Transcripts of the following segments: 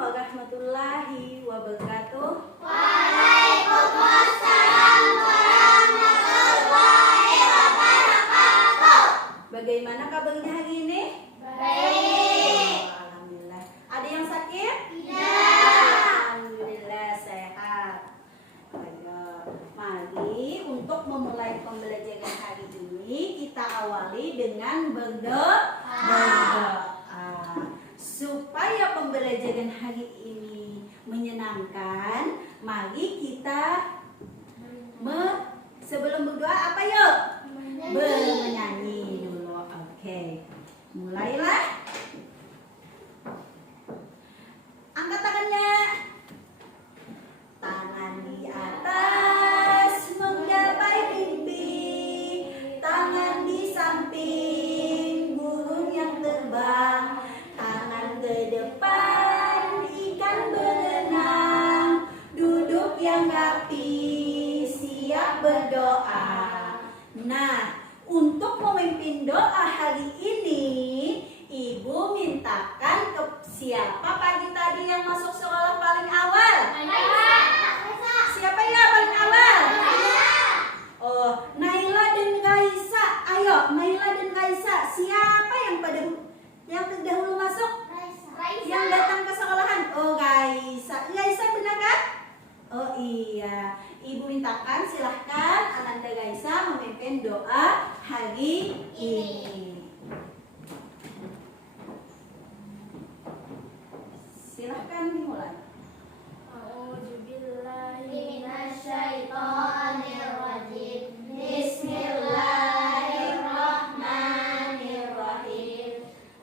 warahmatullahi wabarakatuh. Waalaikumsalam warahmatullahi wabarakatuh. Bagaimana kabarnya hari ini? Baik. Alhamdulillah. Ada yang sakit? Tidak. Alhamdulillah sehat. Ayo, mari untuk memulai pembelajaran hari ini kita awali dengan berdoa. Supaya pembelajaran hari ini menyenangkan, mari kita sebelum berdoa apa yuk? Menyanyi dulu. Oke. Mulailah. Angkat tangannya. Tangan di atas menggapai mimpi, tangan di samping burung yang terbang, tangan ke depan ikan berenang, duduk yang rapi siap berdoa. Nah, untuk memimpin doa hari ini, Ibu mintakan ke siapa pagi tadi yang masuk sekolah paling awal? Siapa ya paling awal? Oh, Naila dan Raisa. Ayo, Naila dan Raisa. Siapa yang terdahulu masuk? Yang datang ke sekolahan? Oh, Raisa. Raisa benar kan? Oh iya. Ibu mintakan silahkan Ananda Raisa memimpin doa hari ini. Silahkan dimulai. A'udzubillahiminasyaitonirrajim. Bismillahirrahmanirrahim.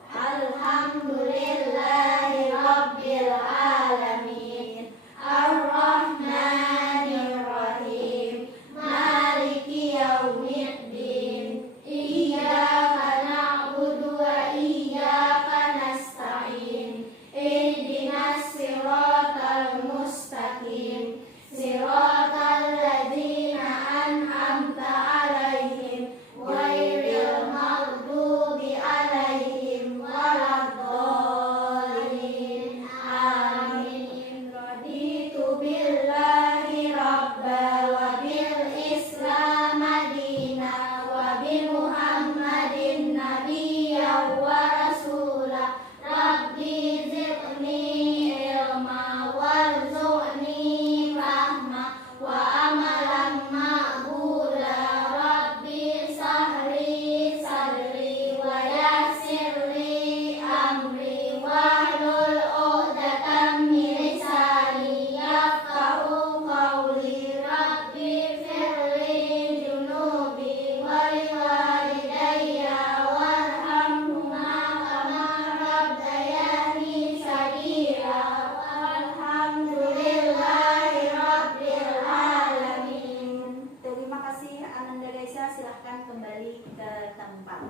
Alhamdulillahirabbil alamin. Ar-Rahmanir-Rahim. Maliki yaumiddin. Iyyaka na'budu wa iyyaka nasta'in. Ihdinas siratal mustaqim. Siratal ladzina an'amta 'alaihim ghairil maghdubi 'alaihim waladdallin. Amin. Raditu billahi rabba wa bil islam madina wa bi muhammadin nabiyya wa rasula. Rabbi zidni ilma warzuqni rahma wa amalan maqbula. Rabbi sahli sadri wa yassirli amri wahlul 'uqdatam min lisani yafqahu qawli. Rabbi firli junubi wa liwalidayya warhamhuma kama rabbayani shaghira. Walhamdulillahi rabbil alamin. Terima kasih Ananda Raisa, silahkan kembali ke tempat.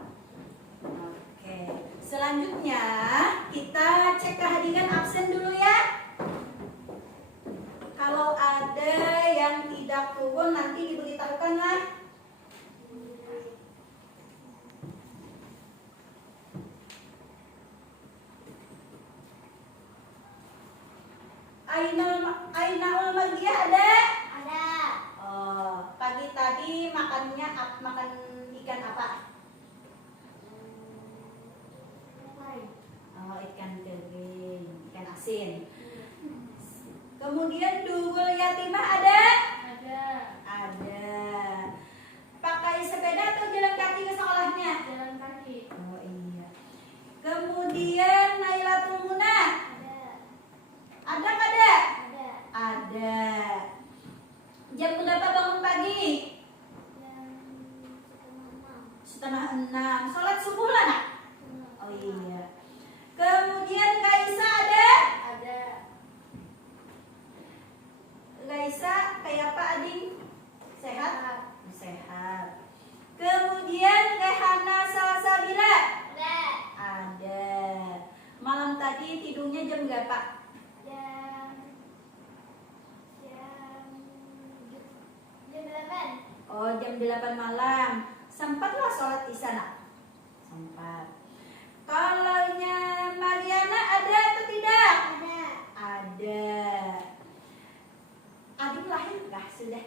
Oke. Selanjutnya kita cek kehadiran absen dulu ya. Kalau ada yang tidak turun nanti diberitahukanlah. Ainaul Mardiah ada? Ada. Oh, pagi tadi makan ikan apa? Oh, ikan kering, ikan asin. Kemudian Dugul Yatimah ada? Ada. Ada. Pakai sepeda atau jalan kaki ke sekolahnya? Jalan kaki. Oh iya. Kemudian Nailatul Munah Ada. ada nggak ada? Ada. Ada. Jam berapa bangun pagi? Jam 5:30. Sholat subuh lah nak? 5:30. Oh iya. Kemudian Raisa ada? Ada. Raisa kayak apa Ading? Sehat? Sehat. Sehat. Kemudian Rehana Salsabila? Ada. Ada. Malam tadi tidurnya jam berapa? Jam 8. Oh, jam 8 malam. Sempatlah sholat isya nak? Sempat. Kalaunya Mariana ada atau tidak? Ada. Apakah sudah?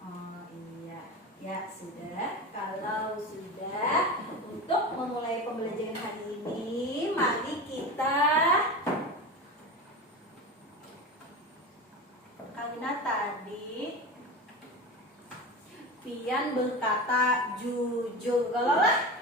Oh iya, ya sudah. Kalau sudah, untuk memulai pembelajaran hari ini, mari kita, karena tadi Pian berkata jujur. Kalau lah,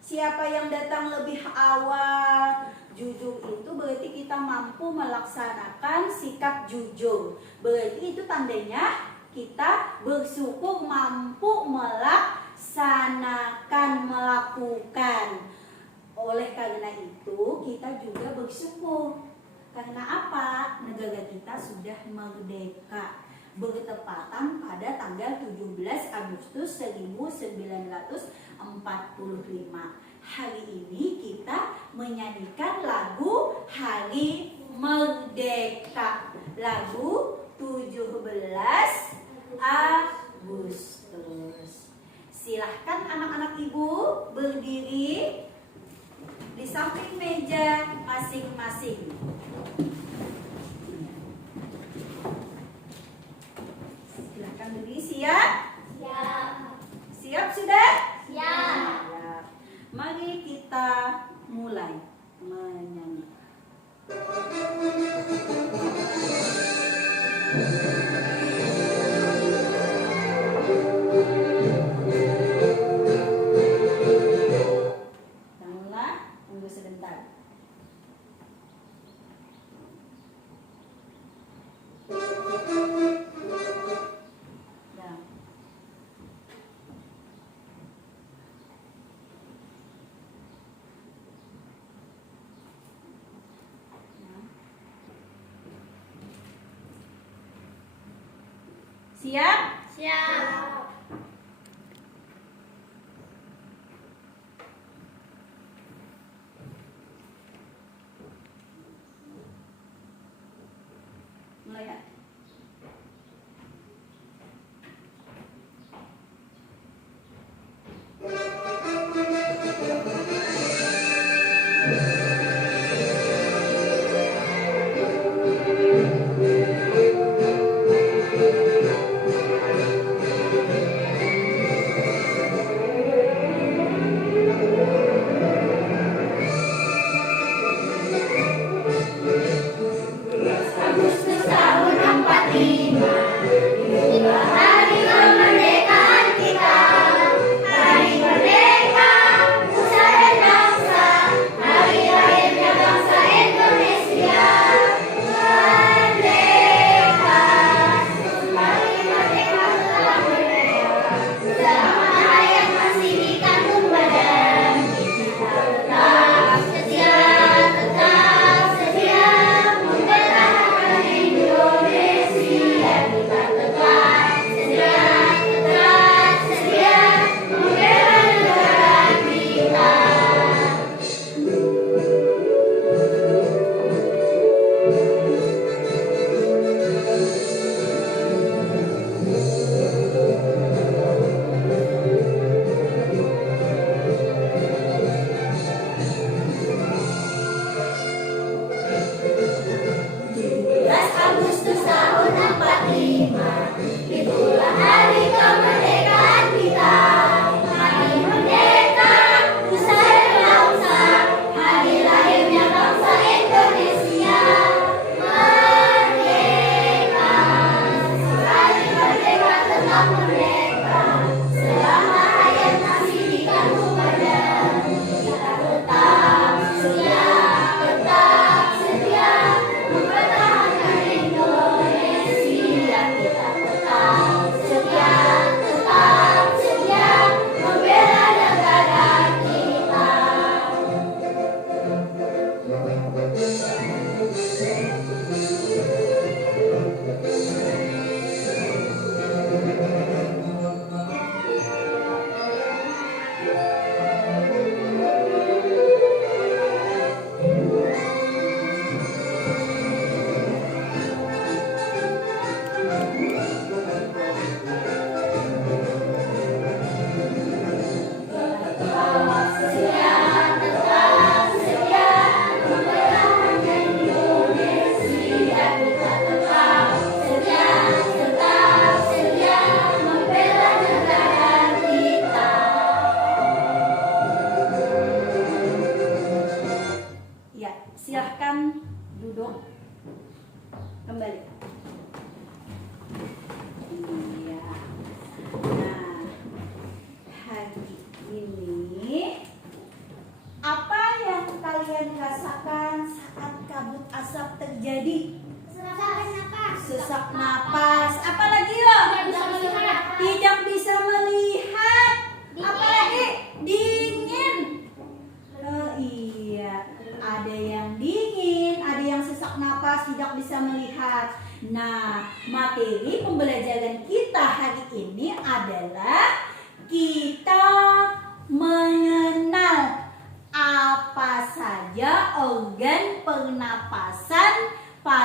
siapa yang datang lebih awal? Jujur itu berarti kita mampu melaksanakan sikap jujur. Berarti itu tandanya kita bersyukur mampu melakukan. Oleh karena itu kita juga bersyukur. Karena apa? Negara kita sudah merdeka. Bertepatan pada tanggal 17 Agustus 1945. Hari ini kita menyanyikan lagu Hari Merdeka. Lagu 17 Agustus. Silahkan anak-anak ibu berdiri di samping meja masing-masing. Silahkan berdiri. Siap? Siap. Siap sudah? Siap. Mari kita mulai menyanyi. Janganlah, tunggu sebentar. Ya. Siap? Siap. Mulai ya.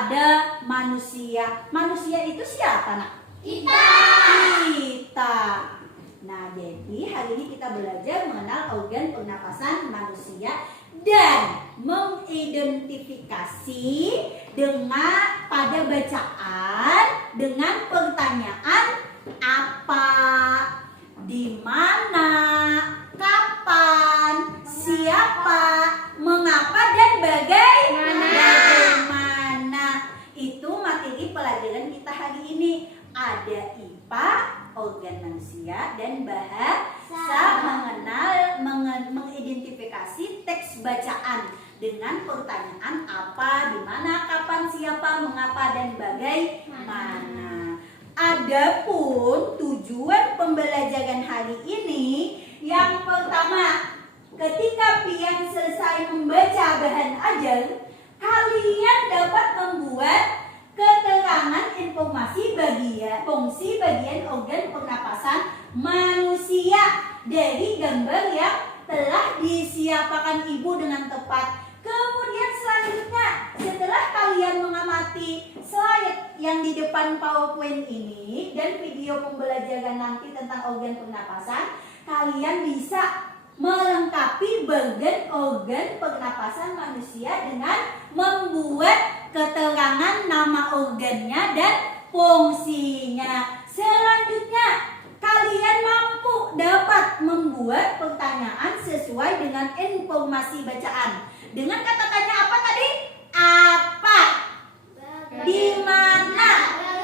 pada manusia. Manusia itu siapa, Nak? Kita. Kita. Nah, jadi hari ini kita belajar mengenal organ pernapasan manusia dan mengidentifikasi dengan pada bacaan dengan pertanyaan apa, di mana, kapan, siapa, mengapa, dan bagaimana. Itu materi pelajaran kita hari ini. Ada IPA, organ manusia, dan bahasa mengidentifikasi teks bacaan dengan pertanyaan apa, di mana, kapan, siapa, mengapa, dan bagaimana. Adapun tujuan pembelajaran hari ini, yang pertama, ketika pian selesai membaca bahan ajar, kalian dapat membuat keterangan informasi fungsi bagian organ pernapasan manusia dari gambar yang telah disiapkan ibu dengan tepat. Kemudian selanjutnya, setelah kalian mengamati slide yang di depan PowerPoint ini dan video pembelajaran nanti tentang organ pernapasan, kalian bisa melengkapi bagian organ pernapasan manusia dengan membuat keterangan nama organnya dan fungsinya. Selanjutnya, kalian mampu dapat membuat pertanyaan sesuai dengan informasi bacaan. Dengan kata-katanya apa tadi? Apa, di mana,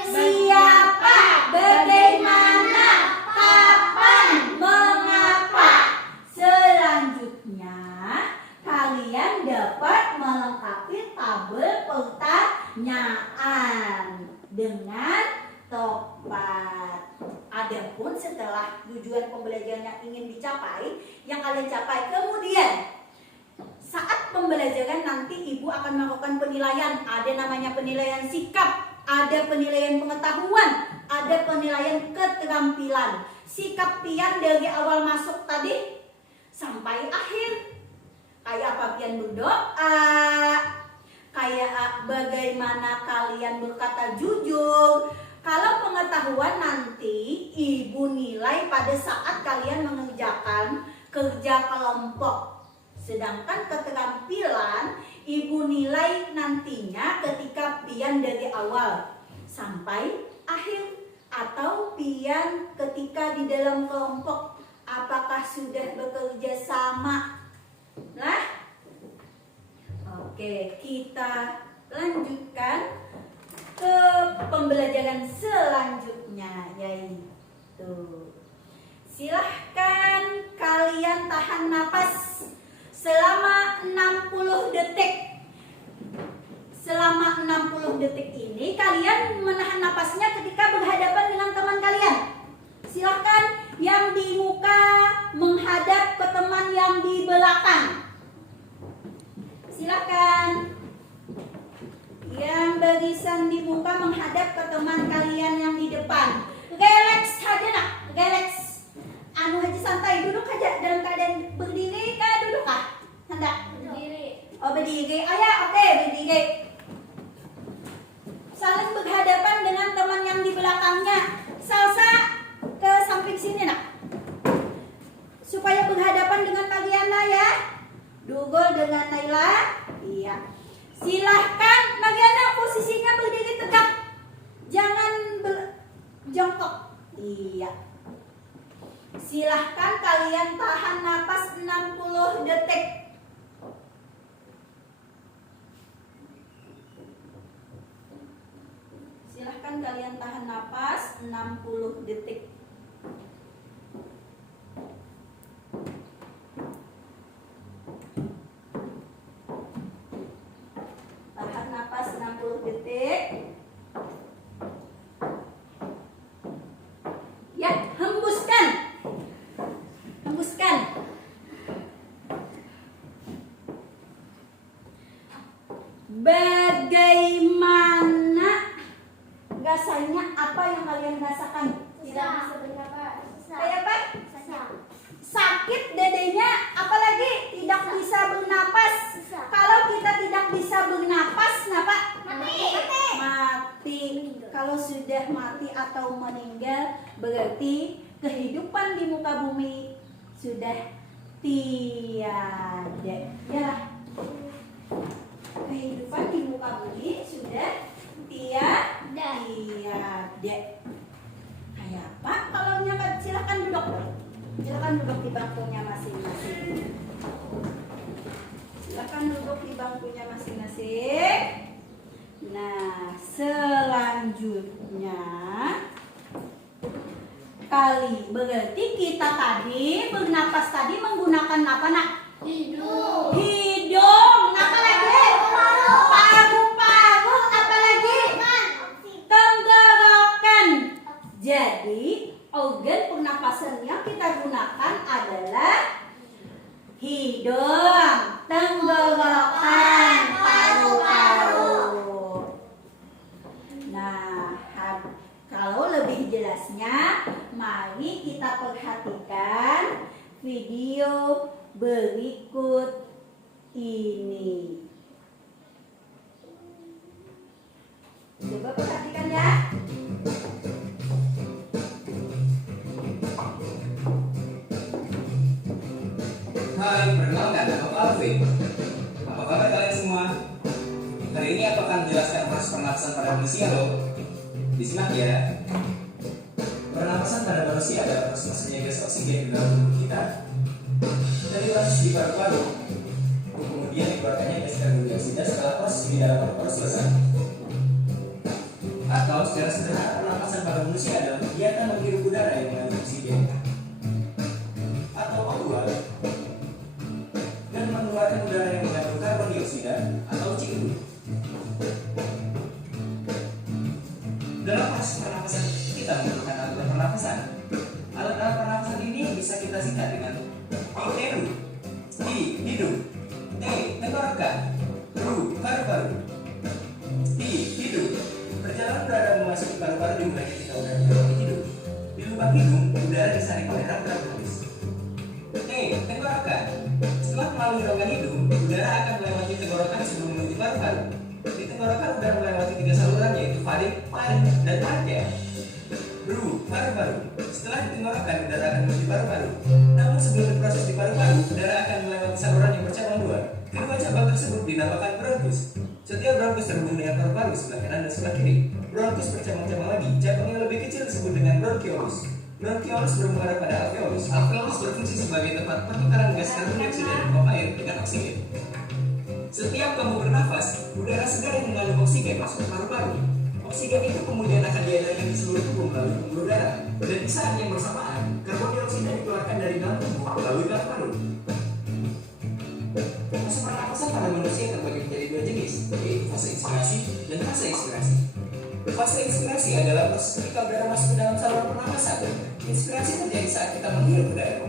siapa, bagaimana, kapan, mengapa. Selanjutnya, kalian dapat melengkapi tabel pertanyaan dengan tepat. Adapun setelah tujuan pembelajaran yang ingin dicapai, yang kalian capai, kemudian saat pembelajaran nanti ibu akan melakukan penilaian. Ada namanya penilaian sikap, ada penilaian pengetahuan, ada penilaian keterampilan. Sikap pian dari awal masuk tadi sampai akhir. Kayak apa pian berdoa, kayak bagaimana kalian berkata jujur. Kalau pengetahuan nanti ibu nilai pada saat kalian mengerjakan kerja kelompok. Sedangkan keterampilan ibu nilai nantinya ketika pian dari awal sampai akhir, atau pian ketika di dalam kelompok apakah sudah bekerja sama. Nah, oke, kita lanjutkan ke pembelajaran selanjutnya, yaitu silahkan kalian tahan napas selama 60 detik. Selama 60 detik ini kalian menahan napasnya ketika berhadapan dengan teman kalian. Silahkan yang di muka menghadap ke teman yang di belakang. Silahkan. Yang barisan di muka menghadap ke teman kalian yang di depan. Relax aja, Nak. Relax. Anu aja santai, duduk aja dalam keadaan berdiri kah, duduk kah? Hendak? Berdiri. Oh, berdiri. Oh ya, oke, berdiri. Saling berhadapan dengan teman yang di belakangnya. Salsa ke samping sini, Nak. Supaya berhadapan dengan Mariana ya. Dugol dengan Naila. Iya. Silahkan Mariana posisinya berdiri tegak. Jangan jongkok. Iya. Silahkan kalian tahan napas 60 detik. Silahkan kalian tahan napas 60 detik. Tahan napas 60 detik. Ya, hembuskan. Hembuskan. Bagaimana rasanya? Apa yang kalian rasakan? Tidak bisa atau meninggal, berarti kehidupan di muka bumi sudah tiada. Ya, kehidupan di muka bumi sudah tiada. Kayak apa? Kalau nyakat silakan duduk. Silakan duduk di bangkunya masing-masing. Silakan duduk di bangkunya masing-masing. Nah, selanjutnya berarti kita tadi bernapas tadi menggunakan apa, Nak? Hidung. Hidung. Apa lagi? Paru-paru. Apa lagi? Tenggorokan. Jadi organ pernapasannya kita gunakan adalah hidung, tenggorokan, paru-paru. Nah, kalau lebih jelasnya, mari kita perhatikan video berikut ini. Coba perhatikan ya. Hai, perkenalkan, nama Pak Alvin. Apa kabar kalian semua? Hari ini aku akan menjelaskan proses pernapasan pada manusia loh. Disimak ya. Pernapasan pada manusia adalah proses masuknya gas oksigen ke dalam tubuh kita dari proses di paru-paru, kemudian dikeluarkannya gas karbon dioksida setelah proses di dalam paru-paru selesai. Atau secara sederhana, pernapasan pada manusia adalah kegiatan menghirup udara yang mengandung oksigen atau O2 dan mengeluarkan udara yang mengandung karbon dioksida atau CO2. Dalam proses pernapasan kita menggunakan alat pernapasan. Alat-alat pernapasan ini bisa kita singkat dengan I, hidung, T, tenggorokan, R, paru-paru. I, hidung. Perjalanan udara memasuki paru-paru dimulai ketika udara melewati hidung. Di lubang hidung, udara disaring oleh rongga halus. T, tenggorokan. Setelah melalui rongga hidung, udara akan melewati tenggorokan sebelum menuju paru-paru. Di tenggorokan udara melewati 3 saluran, yaitu faring, laring, dan trachea. Ru, paru-paru. Setelah di tenggorokan, udara akan menuju paru-paru. Namun sebelum diproses di paru-paru, udara akan melewati saluran yang bercabang 2. Kedua cabang tersebut dinamakan bronkus. Setiap bronkus terhubung dengan paru-paru sebelah kanan dan sebelah kiri. Bronkus bercabang-cabang lagi. Cabang yang lebih kecil disebut dengan bronkiolus. Bronkiolus bermuara pada alveolus. Alveolus berfungsi sebagai tempat pertukaran gas karbon dioksida dan uap air dengan oksigen. Setiap kamu bernafas, udara segar yang mengandung oksigen masuk ke paru-paru. Oksigen itu kemudian akan diedarkan di seluruh tubuh melalui pembuluh darah. Dan di saat yang bersamaan, karbon dioksida dikeluarkan dari dalam tubuh melalui paru-paru. Proses pernapasan pada manusia terbagi menjadi 2 jenis, yaitu fase inspirasi dan fase ekspirasi. Fase inspirasi adalah proses ketika udara masuk ke dalam saluran pernapasan. Inspirasi terjadi saat kita menghirup udara.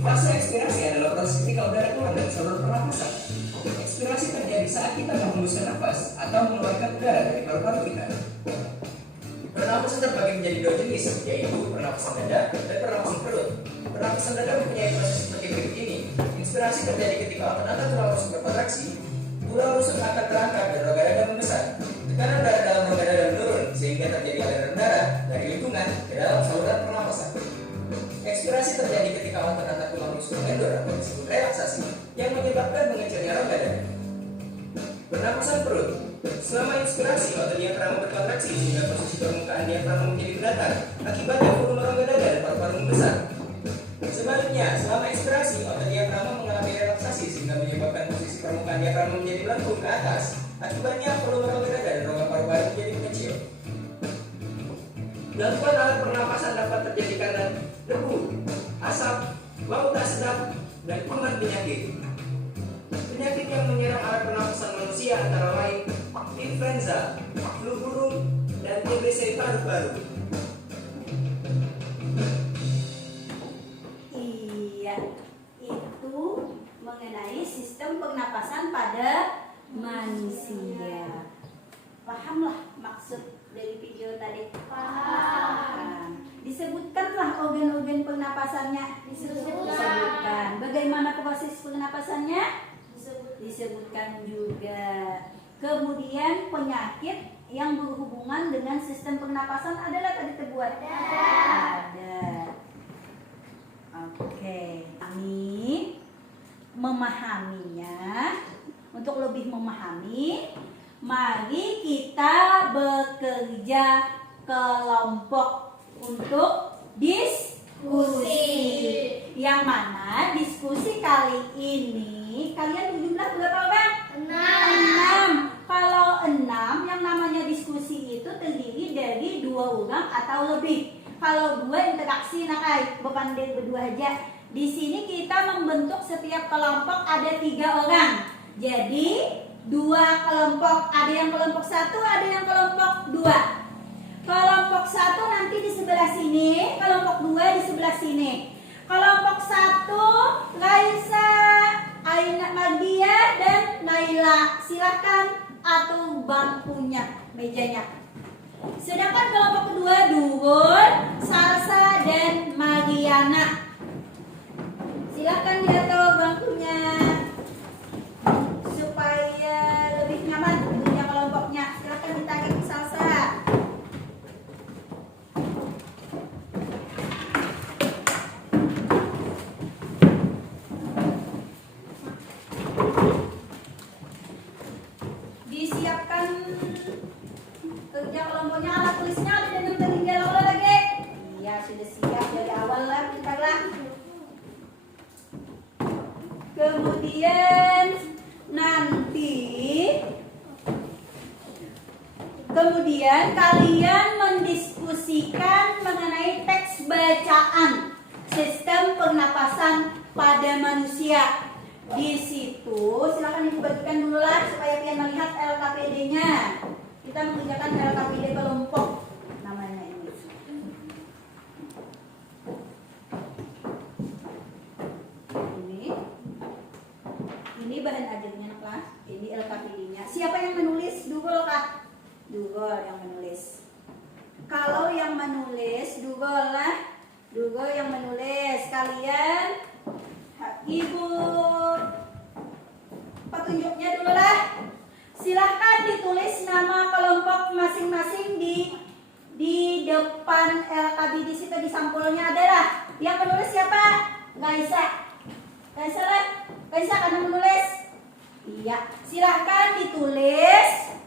Fase ekspirasi adalah proses ketika udara keluar dari saluran pernapasan. Ekspirasi terjadi saat kita menghembuskan nafas atau mengeluarkan udara dari paru-paru kita. Pernapasan terbagi menjadi 2 jenis, yaitu pernapasan dada dan pernapasan perut. Pernapasan dada mempunyai proses seperti berikut ini. Inspirasi terjadi ketika otot dada tulang rusuk berkontraksi, tulang rusuk akan terangkat dan rongga dada membesar. Tekanan udara dalam rongga dada menurun sehingga terjadi aliran darah dari lingkungan ke dalam saluran pernapasan. Ekspirasi terjadi ketika otot dada tulang rusuk mengendur atau disebut relaksasi yang menyebabkan mengecilnya rongga dada. Pernapasan perut. Selama inspirasi, otot diafragma berkontraksi sehingga posisi permukaan diafragma menjadi datar. Akibatnya volume rongga dada dan paru-paru membesar. Sebaliknya, selama ekspirasi, otot diafragma mengalami relaksasi sehingga menyebabkan posisi permukaan diafragma menjadi melengkung ke atas. Akibatnya volume rongga dada dan rongga paru-paru menjadi mengecil. Gangguan alat pernapasan dapat terjadi karena debu, asap, bau tak sedap, dan kuman penyakit. Penyakit yang menyerang alat pernapasan manusia antara lain influenza, flu burung, dan TBC paru-paru. Iya, itu mengenai sistem pernapasan pada manusia. Pahamlah maksud dari video tadi? Paham. Disebutkanlah organ-organ pernapasannya. Disebutkan. Bagaimana proses pernapasannya? Disebutkan juga. Kemudian penyakit yang berhubungan dengan sistem pernapasan adalah tadi terbuat? Ada. Oke, kami memahaminya. Untuk lebih memahami, mari kita bekerja kelompok untuk diskusi. Yang mana diskusi kali ini kalian berjumlah berapa orang? 6. Kalau 6, yang namanya diskusi itu terdiri dari 2 orang atau lebih. Kalau 2 interaksi nakai berpandai berdua aja. Di sini kita membentuk setiap kelompok ada 3 orang. Jadi 2 kelompok, ada yang kelompok 1, ada yang kelompok 2. Kelompok 1 nanti di sebelah sini, kelompok 2 di sebelah sini. Kelompok 1 Raisa, Aina Mardia dan Naila. Silahkan atur bangkunya, mejanya. Sedangkan kelompok kedua Durul, Salsa dan Mariana. Silahkan diatur bangkunya supaya lebih nyaman punya kelompoknya. Silahkan ditarik ke Salsa. Disiapkan kerja kelompoknya, alat tulisnya ada dan yang tertinggal lagi. Iya, sudah siap dari awal lah, bentar lah. Kemudian kalian mendiskusikan mengenai teks bacaan sistem pernapasan pada manusia. Di situ silakan ibu bagikan dulu lah supaya kalian melihat LKPD-nya. Kita mengerjakan LKPD kelompok namanya ini. Ini bahan ajarnya anak kelas. Ini LKPD-nya. Siapa yang menulis? Dugol kah? Dugol yang menulis. Kalau yang menulis Dugol lah. Dugol yang menulis. Kalian ibu petunjuknya dulu lah. Silahkan ditulis nama kelompok masing-masing di depan LKPD. Di situ di sampulnya adalah yang menulis siapa? Gaisa. Gaisa lah. Gaisa karena menulis. Iya. Silahkan ditulis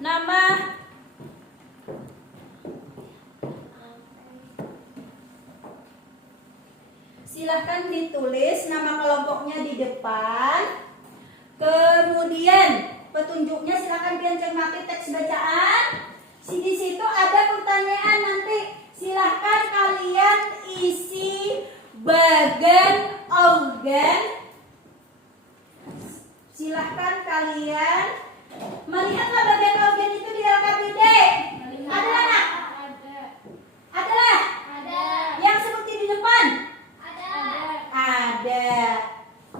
nama silahkan ditulis nama kelompoknya di depan. Kemudian petunjuknya silahkan kalian cermati teks bacaan. Di situ ada pertanyaan nanti. Silahkan kalian isi bagan organ. Silahkan kalian melihatlah bagian organ itu di LKPD. Ada anak? Adalah? Ada. Yang seperti di depan? Ada.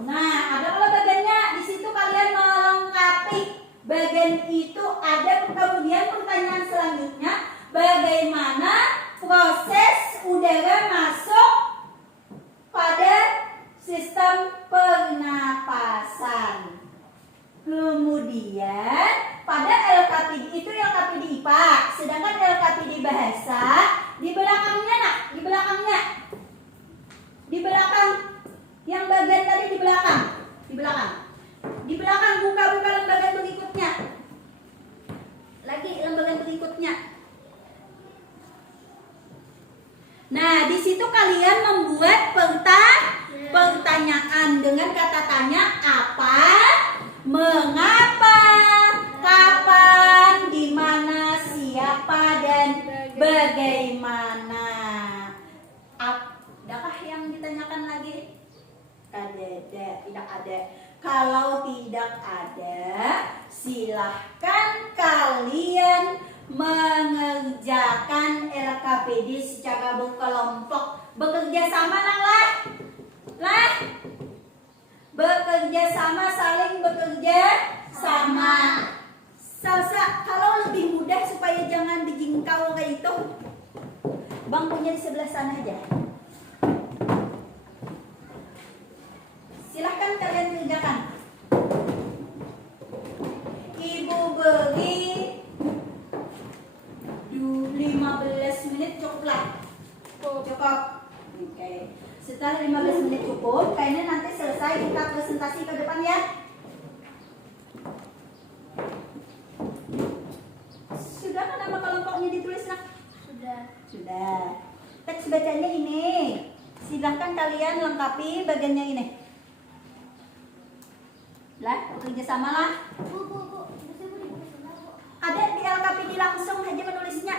Nah, ada kalau bagiannya di situ kalian melengkapi bagian itu. Ada kemudian pertanyaan selanjutnya, bagaimana proses udara masuk pada sistem pernapasan. Kemudian pada LKPD itu LKPD IPA, sedangkan LKPD bahasa di belakangnya nak, di belakangnya. Di belakang, yang bagian tadi di belakang, di belakang. Di belakang buka-buka lembaga berikutnya. Lagi lembaga berikutnya. Nah, di situ kalian membuat pertanyaan dengan kata tanya apa, mengapa, kapan, di mana, siapa, dan bagaimana. Adakah yang ditanyakan lagi? Tidak ada. Kalau tidak ada, silahkan kalian mengerjakan LKPD secara berkelompok. Bekerja sama lah. Bekerja sama, saling bekerja sama. Salsa, kalau lebih mudah supaya jangan dijingkau kayak itu, bangkunya di sebelah sana aja. Silahkan kalian kerjakan. Ibu beri cukup. Oke. Setelah 15 menit cukup, kayaknya nanti selesai kita presentasi ke depan ya. Sudah kan nama kelompoknya ditulis nak? Sudah. Teks bacanya ini. Silahkan kalian lengkapi bagiannya ini. Lah, kerja sama lah. Ada di LKPD langsung aja menulisnya.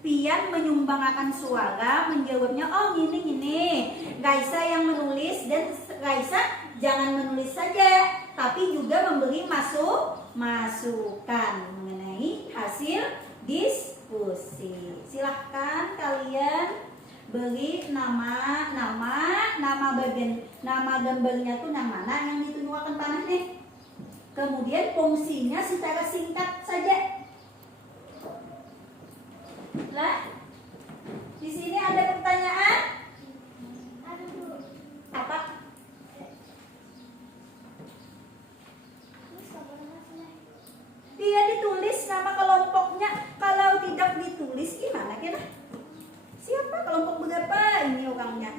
Pian menyumbangkan suara, menjawabnya oh gini. Gaisa yang menulis dan Gaisa jangan menulis saja, tapi juga memberi masukan mengenai hasil diskusi. Silahkan kalian beri nama bagian, nama gambarnya tuh yang mana yang ditunjukkan panah nih. Kemudian fungsinya secara singkat saja. Lah, di sini ada pertanyaan? Apa? Dia ditulis nama kelompoknya. Kalau tidak ditulis gimana kira? Siapa kelompok berapa ini orangnya?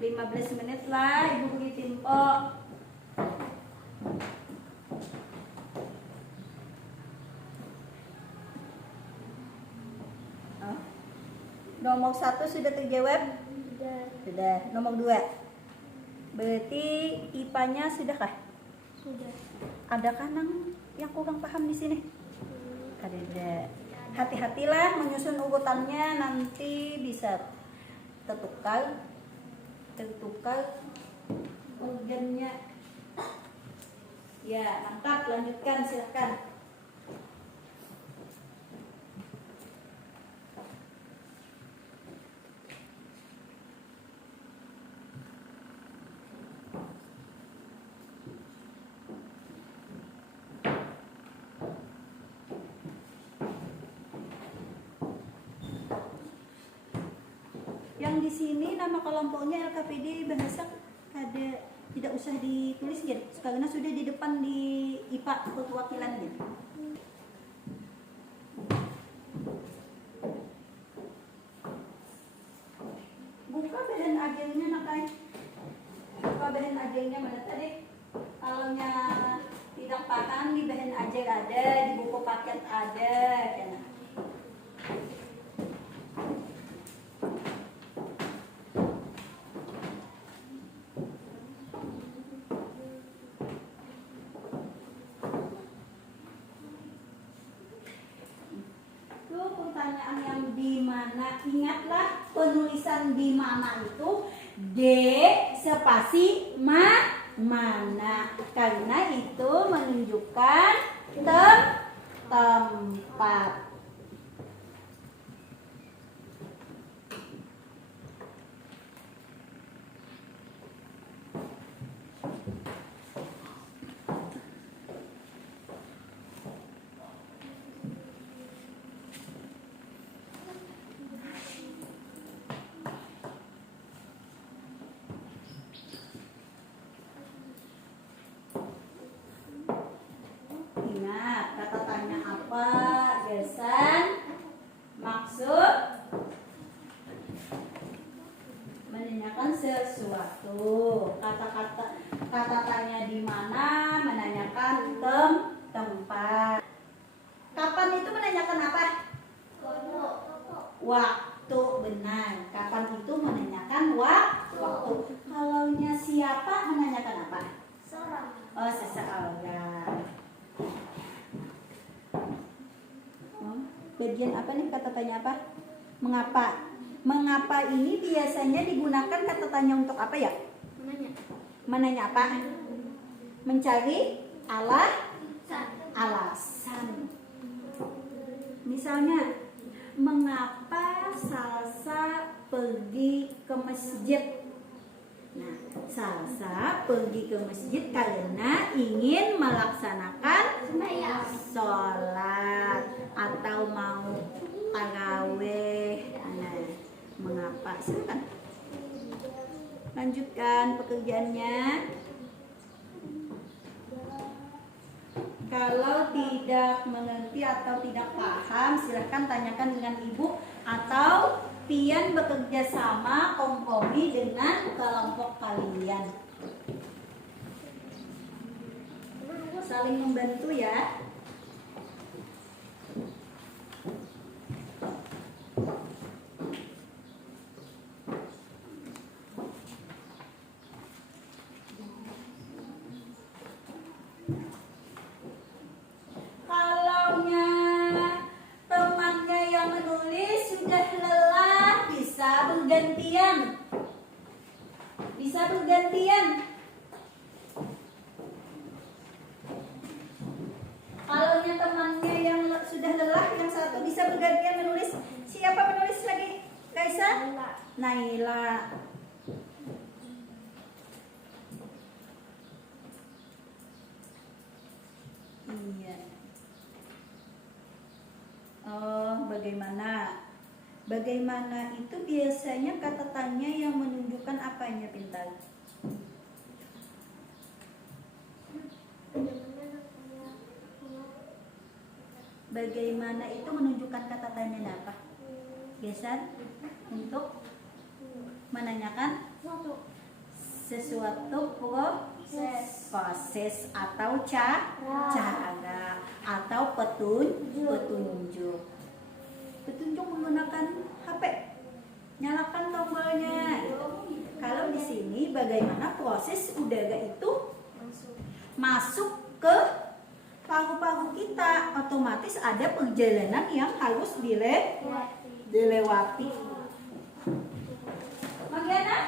Lima 15 menit lah ibu beri tempo. Nomor 1 sudah terjawab? Sudah. Nomor 2. Berarti IPA-nya sudahkah? Sudah. Adakah yang kurang paham di sini? Ada. Hati-hatilah menyusun urutannya, nanti bisa tertukar organnya. Ya, mantap, lanjutkan silakan. Yang di sini nama kelompoknya LKPD bahasa ada, tidak usah ditulis gitu, karena sudah di depan di IPA perwakilan gitu. Buka bahan agennya nakai. Buka bahan agennya mana tadi? Kalau tidak paham di bahan agen ada, di buku paket ada, kan? Pertanyaan yang di mana, ingatlah penulisan di mana itu D spasi mana, karena itu menunjukkan tempat. Ingat, kata tanya apa, Gesan, maksud menanyakan sesuatu. Kata tanya di mana, menanyakan tempat. Kapan itu menanyakan apa? Waktu, benar. Kapan itu menanyakan waktu. Kalaunya siapa menanyakan apa? Oh, seseorang. Bagian apa nih kata tanya apa? Mengapa? Mengapa ini biasanya digunakan kata tanya untuk apa ya? Menanya apa? Mencari alasan. Misalnya, mengapa Salsa pergi ke masjid? Nah, Salsa pergi ke masjid karena ingin melaksanakan sholat atau mau taraweh. Nah, mengapa? Silakan lanjutkan pekerjaannya. Kalau tidak mengerti atau tidak paham, silahkan tanyakan dengan ibu atau pian bekerja sama kompromi dengan kelompok kalian. Saling membantu ya. Bisa bergantian. Kalau temannya yang sudah lelah, yang satu bisa bergantian menulis. Siapa penulis lagi? Kaisa? Naila. Iya. Oh, bagaimana? Bagaimana itu biasanya kata tanya yang menunjukkan apanya, Pintar? Bagaimana itu menunjukkan kata tanya apa? Biasa untuk menanyakan sesuatu proses atau cara atau petunjuk. Petunjuk menggunakan HP. Nyalakan tombolnya. Kalau di sini bagaimana proses udara itu masuk ke paru-paru kita, otomatis ada perjalanan yang harus dilewati. Magiana?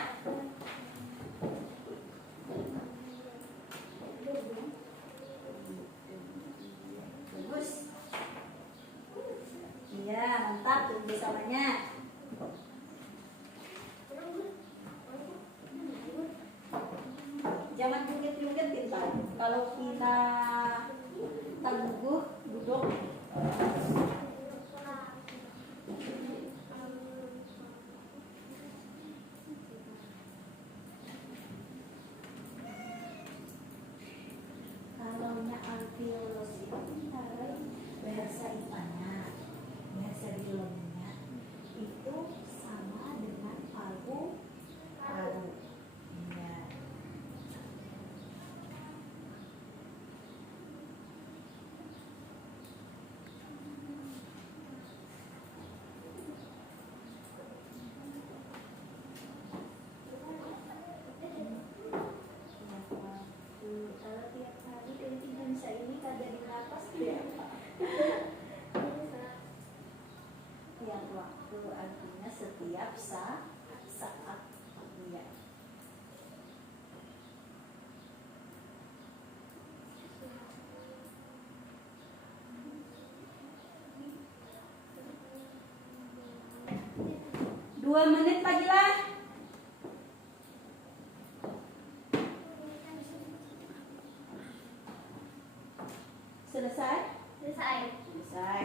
Bagus. Iya, mantap kerjasamanya. Jangan jungkit-jungkit, Pintar. Kalau kita tangguh duduk. Kalaunya alveolus itu bahasa IPA-nya, bahasa biologinya itu sama dengan paru-paru. Ya. Kalau tiap hari Indonesia ini kada dinapas ya. Tiap waktu artinya setiap saat. Ya. Dua menit lagi lah. Selesai? Selesai.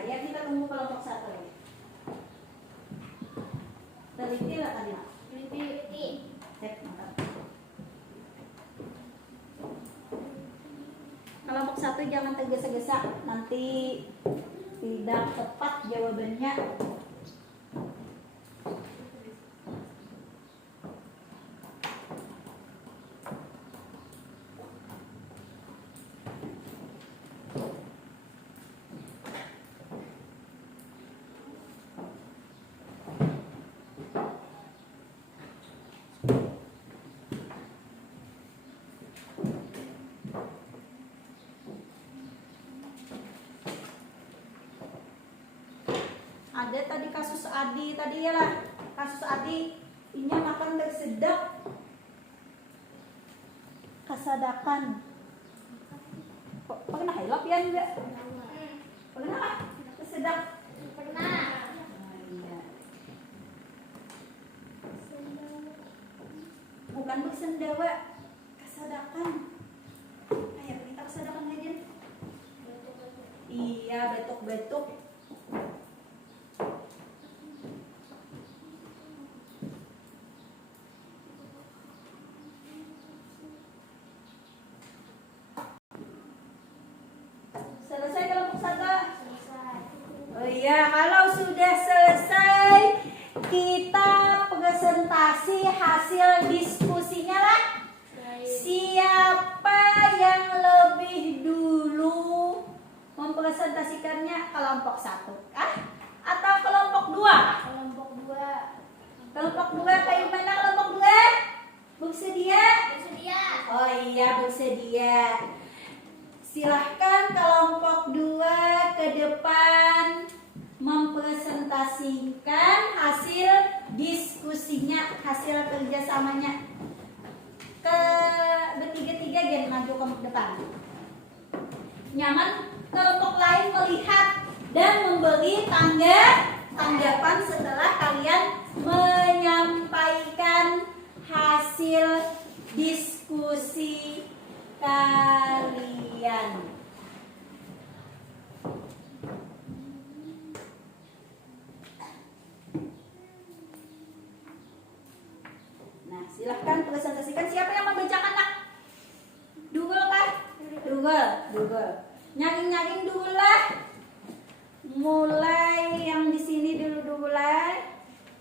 Ya, kita tunggu kelompok satu lagi. Teliti lah tadi, Mak? Teliti. Cek, mantap. Kelompok satu jangan tergesa-gesa, nanti tidak tepat jawabannya. Ada tadi kasus Adi tadi ya lah, kasus Adi inya makan bersedak kasadakan. Pernah ya? Laila pian enggak? Pernah nggak? Kesedak? Pernah. Iya. Bukan bersendawa, kesadakan. Ayo kita kesadakan aja. Iya, betuk-betuk. Selesai kelompok 1? Selesai. Oh iya, kalau sudah selesai kita presentasi hasil diskusinya lah. Siapa yang lebih dulu mempresentasikannya? Kelompok 1 atau kelompok 2? Kelompok 2. Kelompok 2 kayak mana kelompok 2? Bersedia? Bersedia. Oh iya, bersedia. Silahkan kelompok 2 ke depan mempresentasikan hasil diskusinya, hasil kerjasamanya. Ke bertiga-tiga gen maju ke depan. Nyaman kelompok lain melihat dan memberi tanggapan setelah kalian menyampaikan hasil diskusi kalian. Nah, silahkan presentasikan. Siapa yang membacakan, nak? Dugul kah? Dugul. Nyaging-nyaging dulu lah. Mulai yang di sini dulu lah.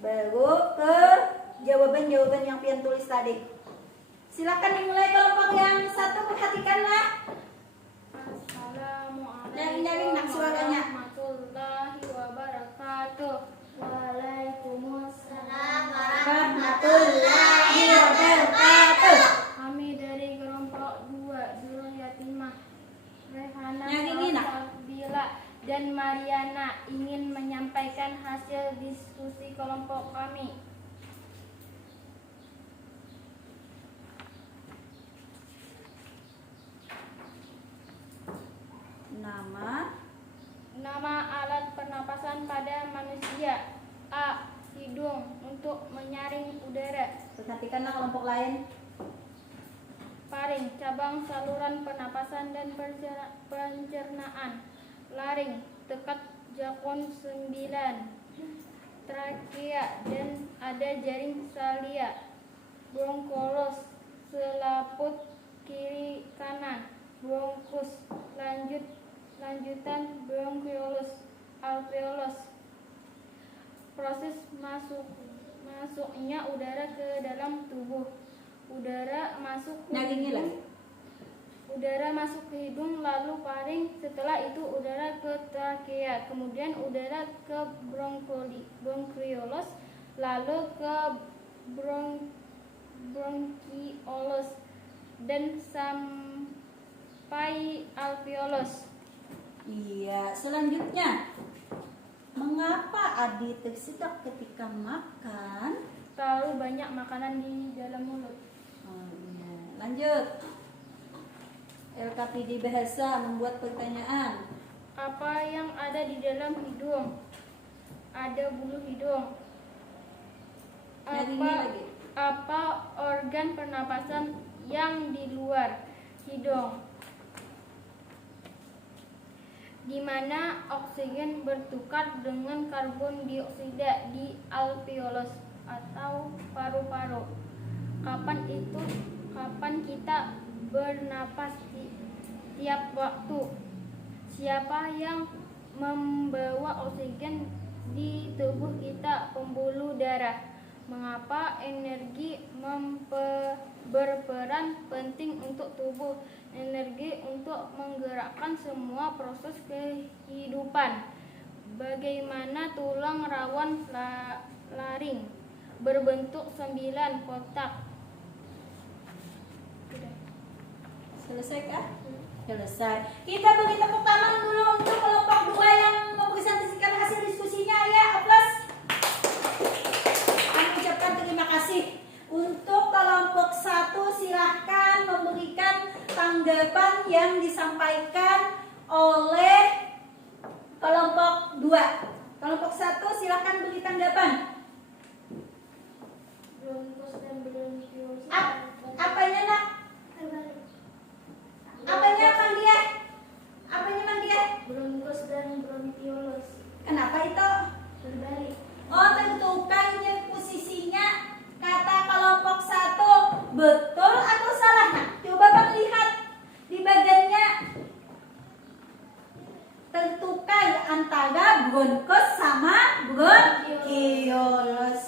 Baru ke jawaban-jawaban yang pian tulis tadi. Silakan dimulai kelompok yang 1, perhatikanlah. Nyaging-nyaging nak suaranya. Warahmatullahi wabarakatuh. Waalaikumsalam Warahmatullahi wabarakatuh. Kami dari kelompok 2 Durul Yatimah Rehana Nyagingin, nak. Sabila dan Mariana ingin menyampaikan hasil diskusi kelompok kami. Nama alat pernapasan pada manusia. A. Hidung untuk menyaring udara. Perhatikanlah kelompok lain. Faring, cabang saluran pernapasan dan pencernaan. Laring, dekat jakun 9. Trakea dan ada jaring salia. Bronkolos, selaput kiri kanan. Bronkus, lanjutan bronkiolus. Alveolus, proses masuknya udara ke dalam tubuh. Udara masuk ke Nyagingin hidung. lagi. Udara masuk ke hidung, lalu faring, setelah itu udara ke trakea, kemudian udara ke bronkiolus, lalu ke bronkiolus dan sampai alveolus. Iya, selanjutnya. Mengapa Adi tersedak ketika makan? Terlalu banyak makanan di dalam mulut. Oh, iya. Lanjut. LKPD Bahasa membuat pertanyaan. Apa yang ada di dalam hidung? Ada bulu hidung. Nyari ini lagi. Apa organ pernapasan yang di luar hidung? Di mana oksigen bertukar dengan karbon dioksida di alveolus atau paru-paru. Kapan kita bernapas tiap waktu? Siapa yang membawa oksigen di tubuh kita? Pembuluh darah. Mengapa energi berperan penting untuk tubuh? Energi untuk menggerakkan semua proses kehidupan. Bagaimana tulang rawan laring berbentuk 9 kotak? Selesai kah? Selesai. Kita beri tepuk tangan dulu untuk kelompok 2 yang mempresentasikan hasil diskusinya ya. Aplaus. Kami ucapkan terima kasih. Untuk kelompok 1 silahkan memberikan tanggapan yang disampaikan oleh kelompok 2. Kelompok 1 silakan beri tanggapan. Bronkus dan bronkiolus. Apanya nak? Apanya Mang dia? Apanya Mang dia? Bronkus dan bronkiolus. Kenapa itu? Berbalik. Oh, tentukannya posisinya kata kelompok 1 betul atau salah. Nah, coba Bang lihat di bagiannya. Tentukan antara bronkus sama bronkiolus.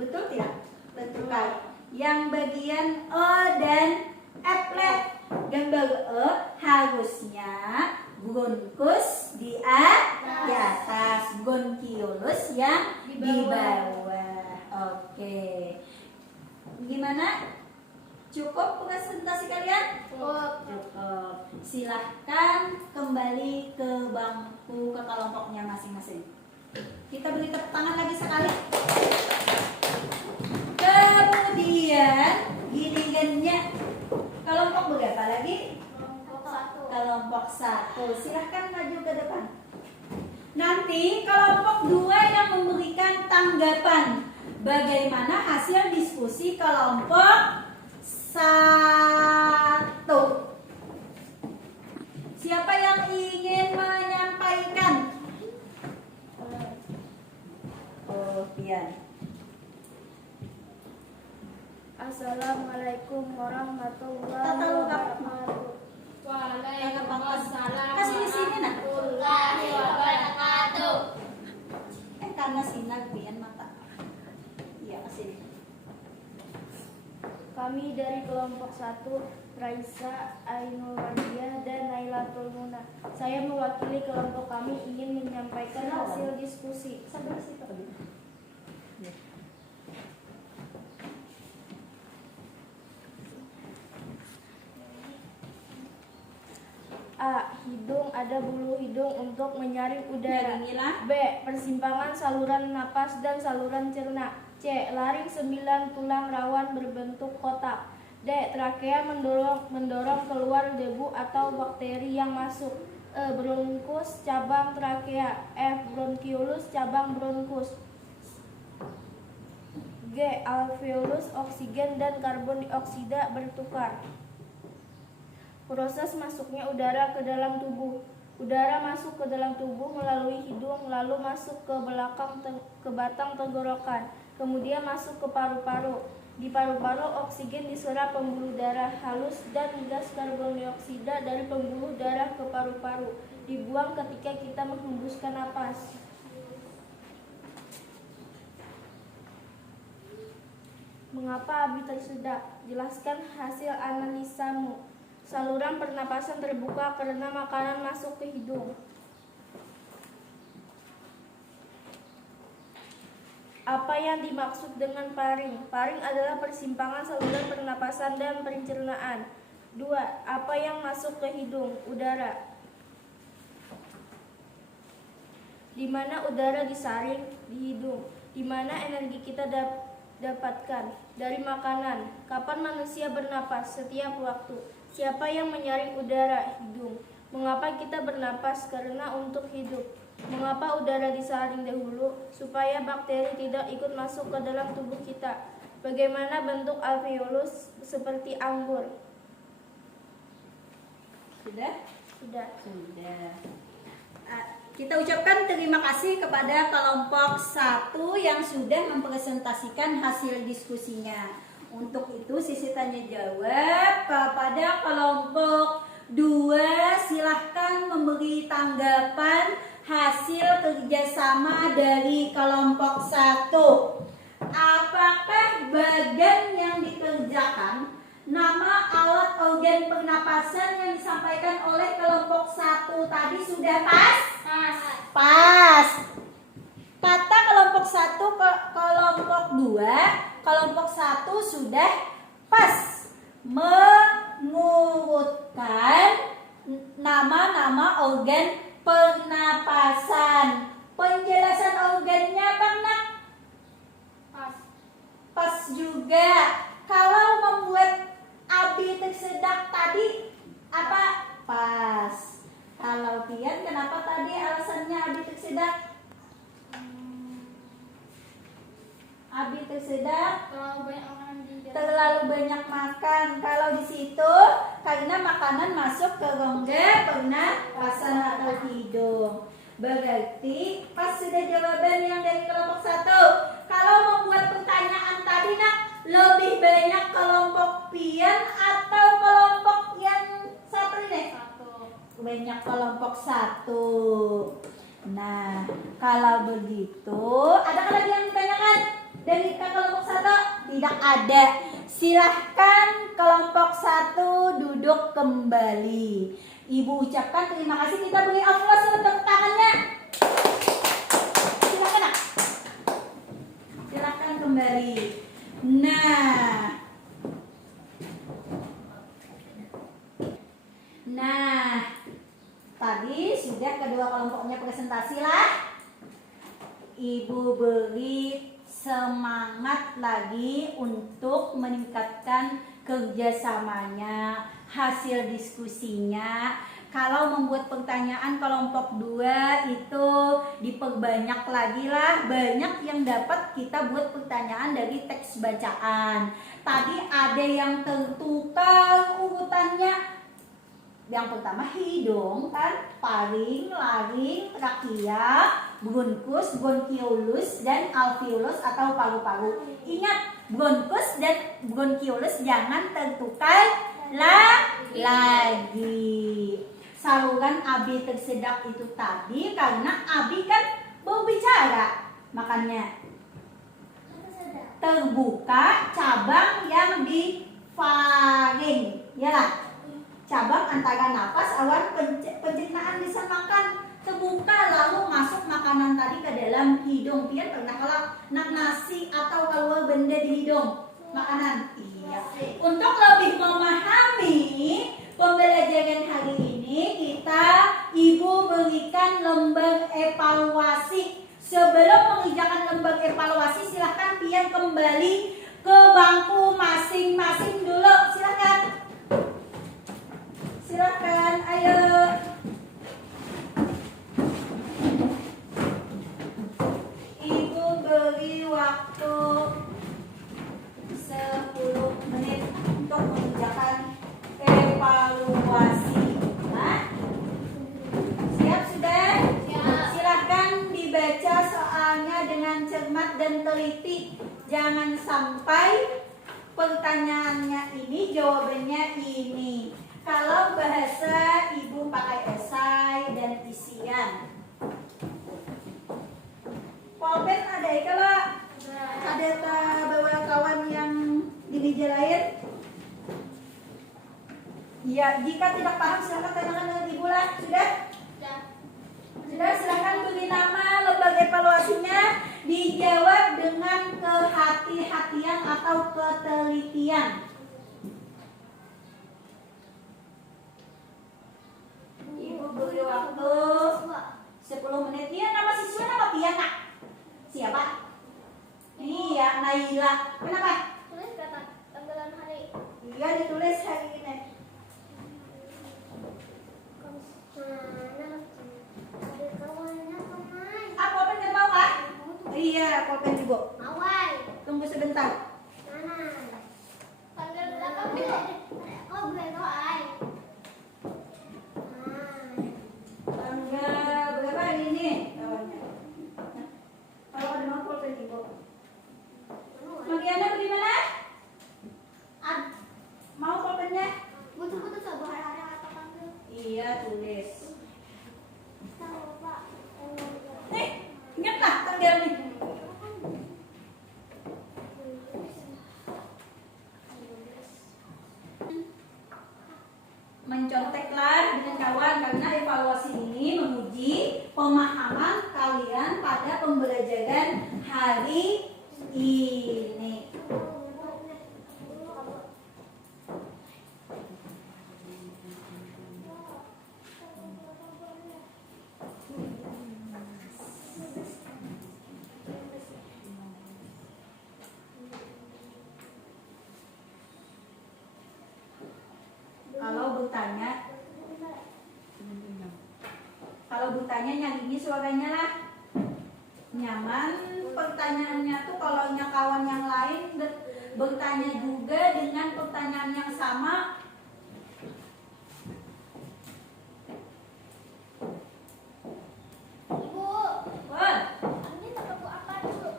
Betul tidak? Tentukan. Yang bagian E dan F. Gambar E harusnya bronkus di atas, bronkiolus yang di bawah. Oke. Gimana? Cukup presentasi kalian? Cukup. Silahkan kembali ke bangku, ke kelompoknya masing-masing. Kita beri tepuk tangan lagi sekali. Kemudian gilirannya kelompok berapa lagi? Kelompok 1. Silahkan maju ke depan. Nanti kelompok 2 yang memberikan tanggapan bagaimana hasil diskusi kelompok 1. Siapa yang ingin menyampaikan? Oh, Pian. Assalamualaikum warahmatullahi Tahu wabarakatuh. Waalaikumsalam Kasih di sini nak. warahmatullahi wabarakatuh. Karena sinar Pian mata. Iya, kasih. Kami dari kelompok 1, Raisa, Ainul Wadiah, dan Nailatul Munah. Saya mewakili kelompok kami ingin menyampaikan hasil diskusi. Sabar sih Pak. A. Hidung ada bulu hidung untuk menyaring udara. Inilah. B. Persimpangan saluran napas dan saluran cerna. C. Laring 9 tulang rawan berbentuk kotak. D. Trakea mendorong keluar debu atau bakteri yang masuk. E. Bronkus cabang trakea. F. Bronkiolus cabang bronkus. G. Alveolus oksigen dan karbon dioksida bertukar. Proses masuknya udara ke dalam tubuh. Udara masuk ke dalam tubuh melalui hidung, lalu masuk ke belakang ke batang tenggorokan, kemudian masuk ke paru-paru. Di paru-paru oksigen diserap pembuluh darah halus dan gas karbon dioksida dari pembuluh darah ke paru-paru dibuang ketika kita menghembuskan napas. Mengapa Abi tersedak? Jelaskan hasil analisamu. Saluran pernapasan terbuka karena makanan masuk ke hidung. Apa yang dimaksud dengan paring? Paring adalah persimpangan saluran pernapasan dan pencernaan. 2. Apa yang masuk ke hidung? Udara. Di mana udara disaring? Di hidung. Di mana energi kita dapatkan? Dari makanan. Kapan manusia bernapas? Setiap waktu. Siapa yang menyaring udara? Hidung. Mengapa kita bernapas? Karena untuk hidup. Mengapa udara disaring dahulu? Supaya bakteri tidak ikut masuk ke dalam tubuh kita. Bagaimana bentuk alveolus? Seperti anggur. Sudah? Sudah. Sudah. Kita ucapkan terima kasih kepada kelompok 1 yang sudah mempresentasikan hasil diskusinya. Untuk itu sisi tanya jawab kepada kelompok 2, silahkan memberi tanggapan hasil kerjasama dari kelompok 1. Apakah bagan yang dikerjakan, nama alat organ pernapasan yang disampaikan oleh kelompok 1 tadi sudah pas? Pas. Kata kelompok 1 ke kelompok 2, kelompok 1 sudah pas mengurutkan nama-nama organ pernapasan. Penjelasan organnya Bang Nak? Pas juga. Kalau membuat Abi tersedak tadi apa? Pas. Kalau Pian, kenapa tadi alasannya Abi tersedak? Abi tersedak terlalu banyak makan. Kalau di situ karena makanan masuk ke rongga pernapasan atau hidung. Berarti pas sudah jawaban yang dari kelompok 1. Kalau membuat pertanyaan tadi nak, lebih banyak kelompok Pian atau kelompok yang satu ini? Banyak kelompok 1. Nah, kalau begitu, adakah lagi yang ditanyakan dari kelompok 1? Tidak ada. Silahkan kelompok 1 duduk kembali. Ibu ucapkan terima kasih. Kita beri aplaus untuk tepuk tangannya. Silahkan nak. Silahkan kembali. Nah, tadi sudah kedua kelompoknya presentasi lah. Ibu beri semangat lagi untuk meningkatkan kerjasamanya, hasil diskusinya. Kalau membuat pertanyaan kelompok 2 itu diperbanyak lagi lah. Banyak yang dapat kita buat pertanyaan dari teks bacaan. Tadi ada yang tertukar urutannya. Yang pertama hidung kan, paring, laring, trakea, bronkus, bronkiolus, dan alveolus atau paru-paru. Ingat, bronkus dan bronkiolus jangan tertukar lagi. Saluran Abi tersedak itu tadi karena Abi kan berbicara, makanya terbuka cabang yang di faring, yalah. Cabang antara napas, awan pencernaan bisa makan, terbuka lalu masuk makanan tadi ke dalam hidung. Pian pernah kalau nak nasi atau keluar benda di hidung makanan? Iya. Untuk lebih memahami pembelajaran hari ini, Ibu berikan lembar evaluasi. Sebelum mengerjakan lembar evaluasi, silahkan Pian kembali ke bangku masing-masing dulu. Silahkan. Silakan, ayo. Ibu beri waktu 10 menit untuk mengerjakan evaluasi. Nah, siap sudah? Siap. Silahkan dibaca soalnya dengan cermat dan teliti. Jangan sampai pertanyaannya ini jawabannya ini. Kalau bahasa Ibu pakai esai dan isian. Pulpen ada ya kalau ada bawa kawan yang di meja lain? Ya, jika tidak paham silakan tanyakan dengan Ibu lah. Sudah? Sudah, silakan beri nama lembaga evaluasinya, dijawab dengan kehati-hatian atau ketelitian. Ibu beri waktu 10 menit. Iya, nama siswa nama Pian nak? Siapa? Iya, Naila. Kenapa? Tulis kata tanggalan hari. Iya, ditulis hari ini. Ah, pulpen mau kah? Iya, pulpen Ibu. Awal. Tunggu sebentar. Mana? Tanggal berapa bila? Oh, berapa ay? Tanggal berapa hari ini? Kawannya. Kalau ada mau pulpen Ibu. Magiana bagaimana? Mau pulpennya? Butuh-butuh coba hari apa tanggal? Iya, tulis. Tahu Pak. Ingatlah tanggal nih. Menconteklah dengan kawan karena evaluasi ini menguji pemahaman kalian pada pembelajaran hari ini. Kalau bertanya Kalau bertanya nyanyi suaranya lah. Nyaman pertanyaannya tuh kalau kawan yang lain bertanya juga dengan pertanyaan yang sama. Ibu, Wah. ini toko apa dulu?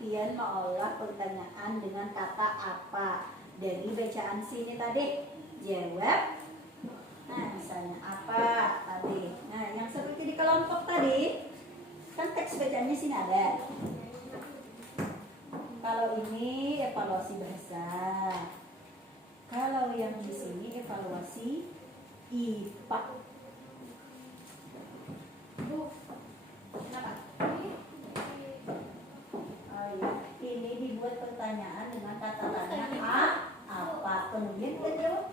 Pian mengolah pertanyaan dengan kata apa. Dari bacaan sini tadi jawab. Nah, misalnya apa tadi. Nah, yang seperti di kelompok tadi kan teks bacaannya sini ada. Kalau ini evaluasi bahasa. Kalau yang di sini evaluasi IPA. Bu, Kenapa? ini Oh iya, ini dibuat pertanyaan dengan kata tanya apa, kemudian kita jawab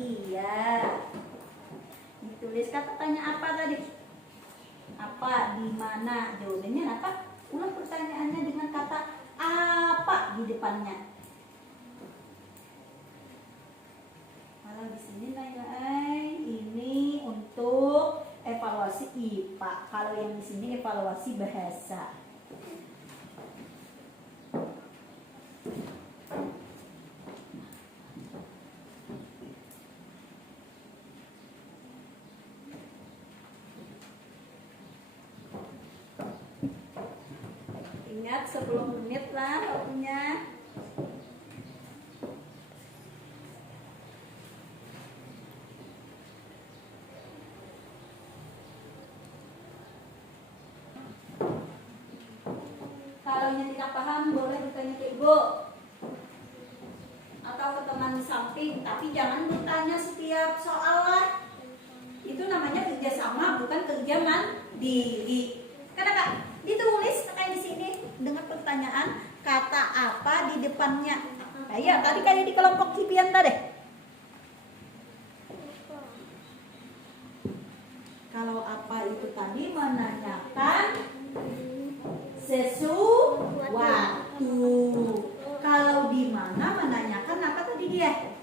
iya. Ditulis kata tanya apa tadi? Apa, di mana, jawabannya apa? Ulang pertanyaannya dengan kata apa di depannya. Kalau di sini ini untuk evaluasi IPA. Kalau yang di sini evaluasi bahasa. Ingat 10 menit lah waktunya. Kalau yang tidak paham boleh bertanya ke ibu atau ke teman di samping, tapi jangan bertanya setiap soal lah. Itu namanya kerjasama, bukan kerja mandiri. Kenapa? Ditulis kayak di sini dengan pertanyaan kata apa di depannya. Nah, ya tadi kayak di kelompok Cipian tadi. Kalau apa itu tadi menanyakan sesuatu. Kalau di mana menanyakan apa tadi dia?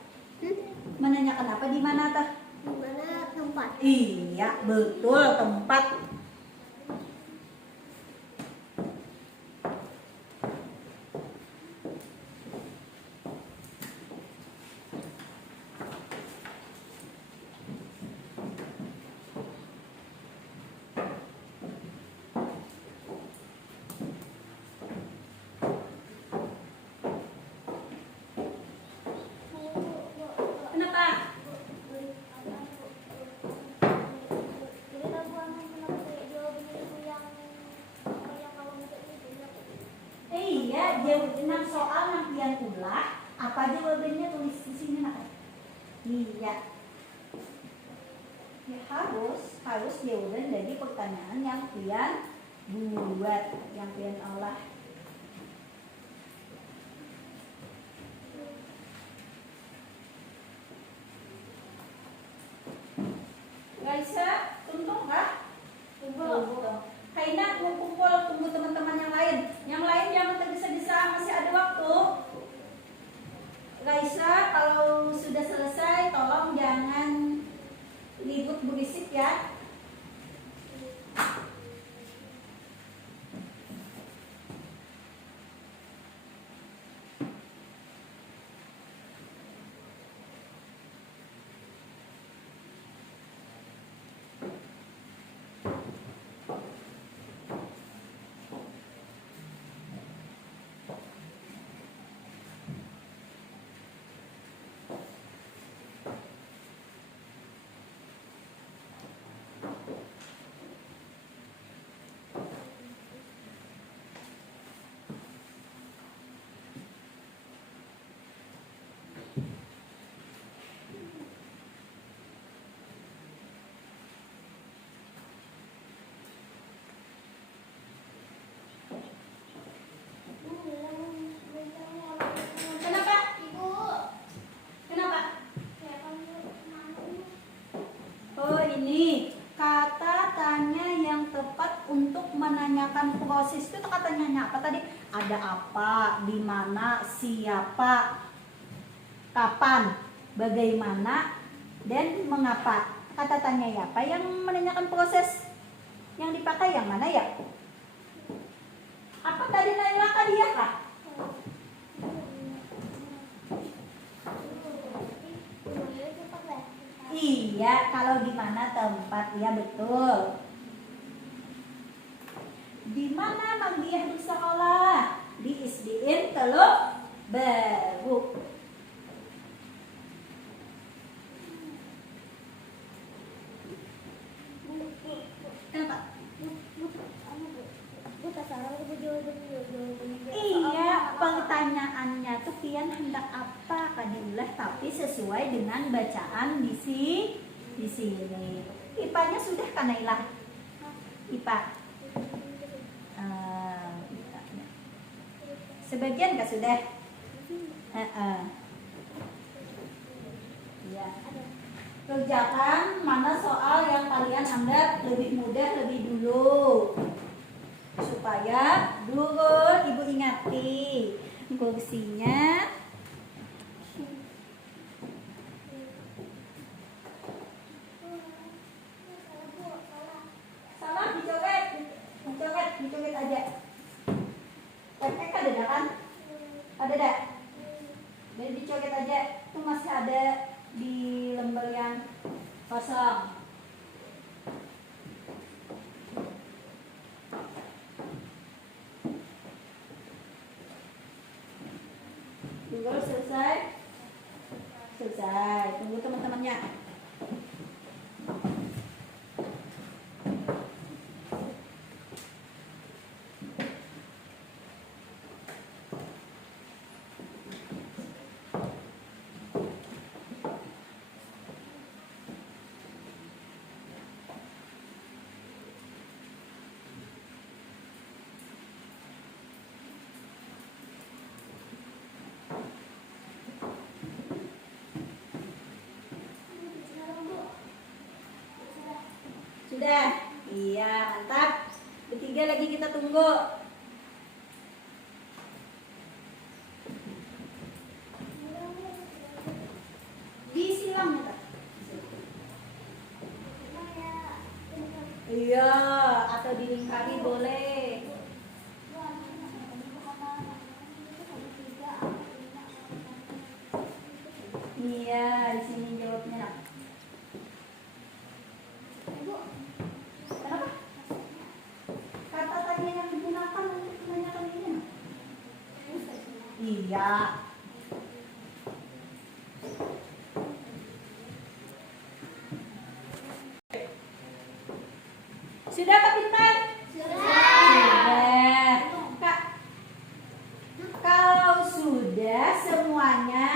Menanyakan apa di mana tah? di mana tempat? Iya, betul, tempat. Kenapa? Jadi aku akan kenapa jawabannya itu yang apa yang kalau untuk itu ya? Iya, jawaban soal yang pian ulah. Apa jawabannya tulis di sini nak? Iya. Ya harus jawaban dari pertanyaan yang pian buat, yang pian olah. Raisa, tuntung kah? Tunggu. Kaina mau kumpul, tunggu teman-teman yang lain. Yang lain jangan tergesa-gesa, masih ada waktu. Raisa, kalau sudah selesai, tolong jangan ribut berisik ya. Kenapa? Ibu, Kenapa? saya akan kemana? Oh ini kata tanya yang tepat untuk menanyakan proses itu katanya apa tadi? Ada apa, di mana, siapa, kapan. bagaimana dan mengapa. Kata tanya ya apa yang menanyakan proses yang dipakai yang mana ya? Apa tadi Naila dia kah? Iya, kalau di mana tempat, ya betul. Di mana Magdiah bersekolah? Di SDN Teluk Baru. Kenapa? Iya, pertanyaannya tuh pian hendak apa kadiulah tapi sesuai dengan bacaan di sini. IPA-nya sudah kan Naila? IPA. Sebagian kah sudah? Ya. Kerjakan mana soal yang kalian anggap lebih mudah lebih dulu. Supaya dulu ibu ingati kursinya. Salah dicoret aja. Tek ada kan? Ada dah. Jadi dicoret aja. Itu masih ada di lembar yang kosong. Tunggu selesai. Tunggu teman-temannya. Sudah? Iya, mantap. Ketiga lagi kita tunggu. Disilang ya, Kak? Iya, atau dilingkari boleh. Iya, di sini jawabnya. Nak. Kenapa? Kata tadi yang digunakan untuk menanyakan ini. Iya. Sudah Kak Pintan? Sudah. Kak, kalau sudah semuanya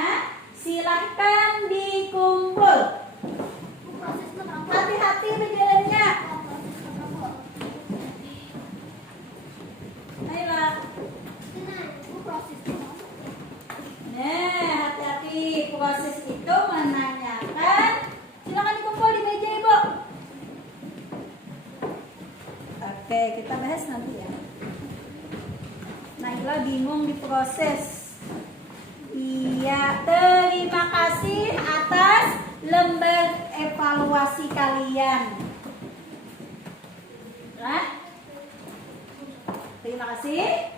silahkan dikumpul. Hati-hati berjalannya. Ayolah. Nah, hati-hati. Proses itu menanyakan. Silakan dikumpul di meja Ibu. Oke, kita bahas nanti ya. Naila bingung di proses. Iya, terima kasih atas lembar evaluasi kalian. Nah, terima kasih.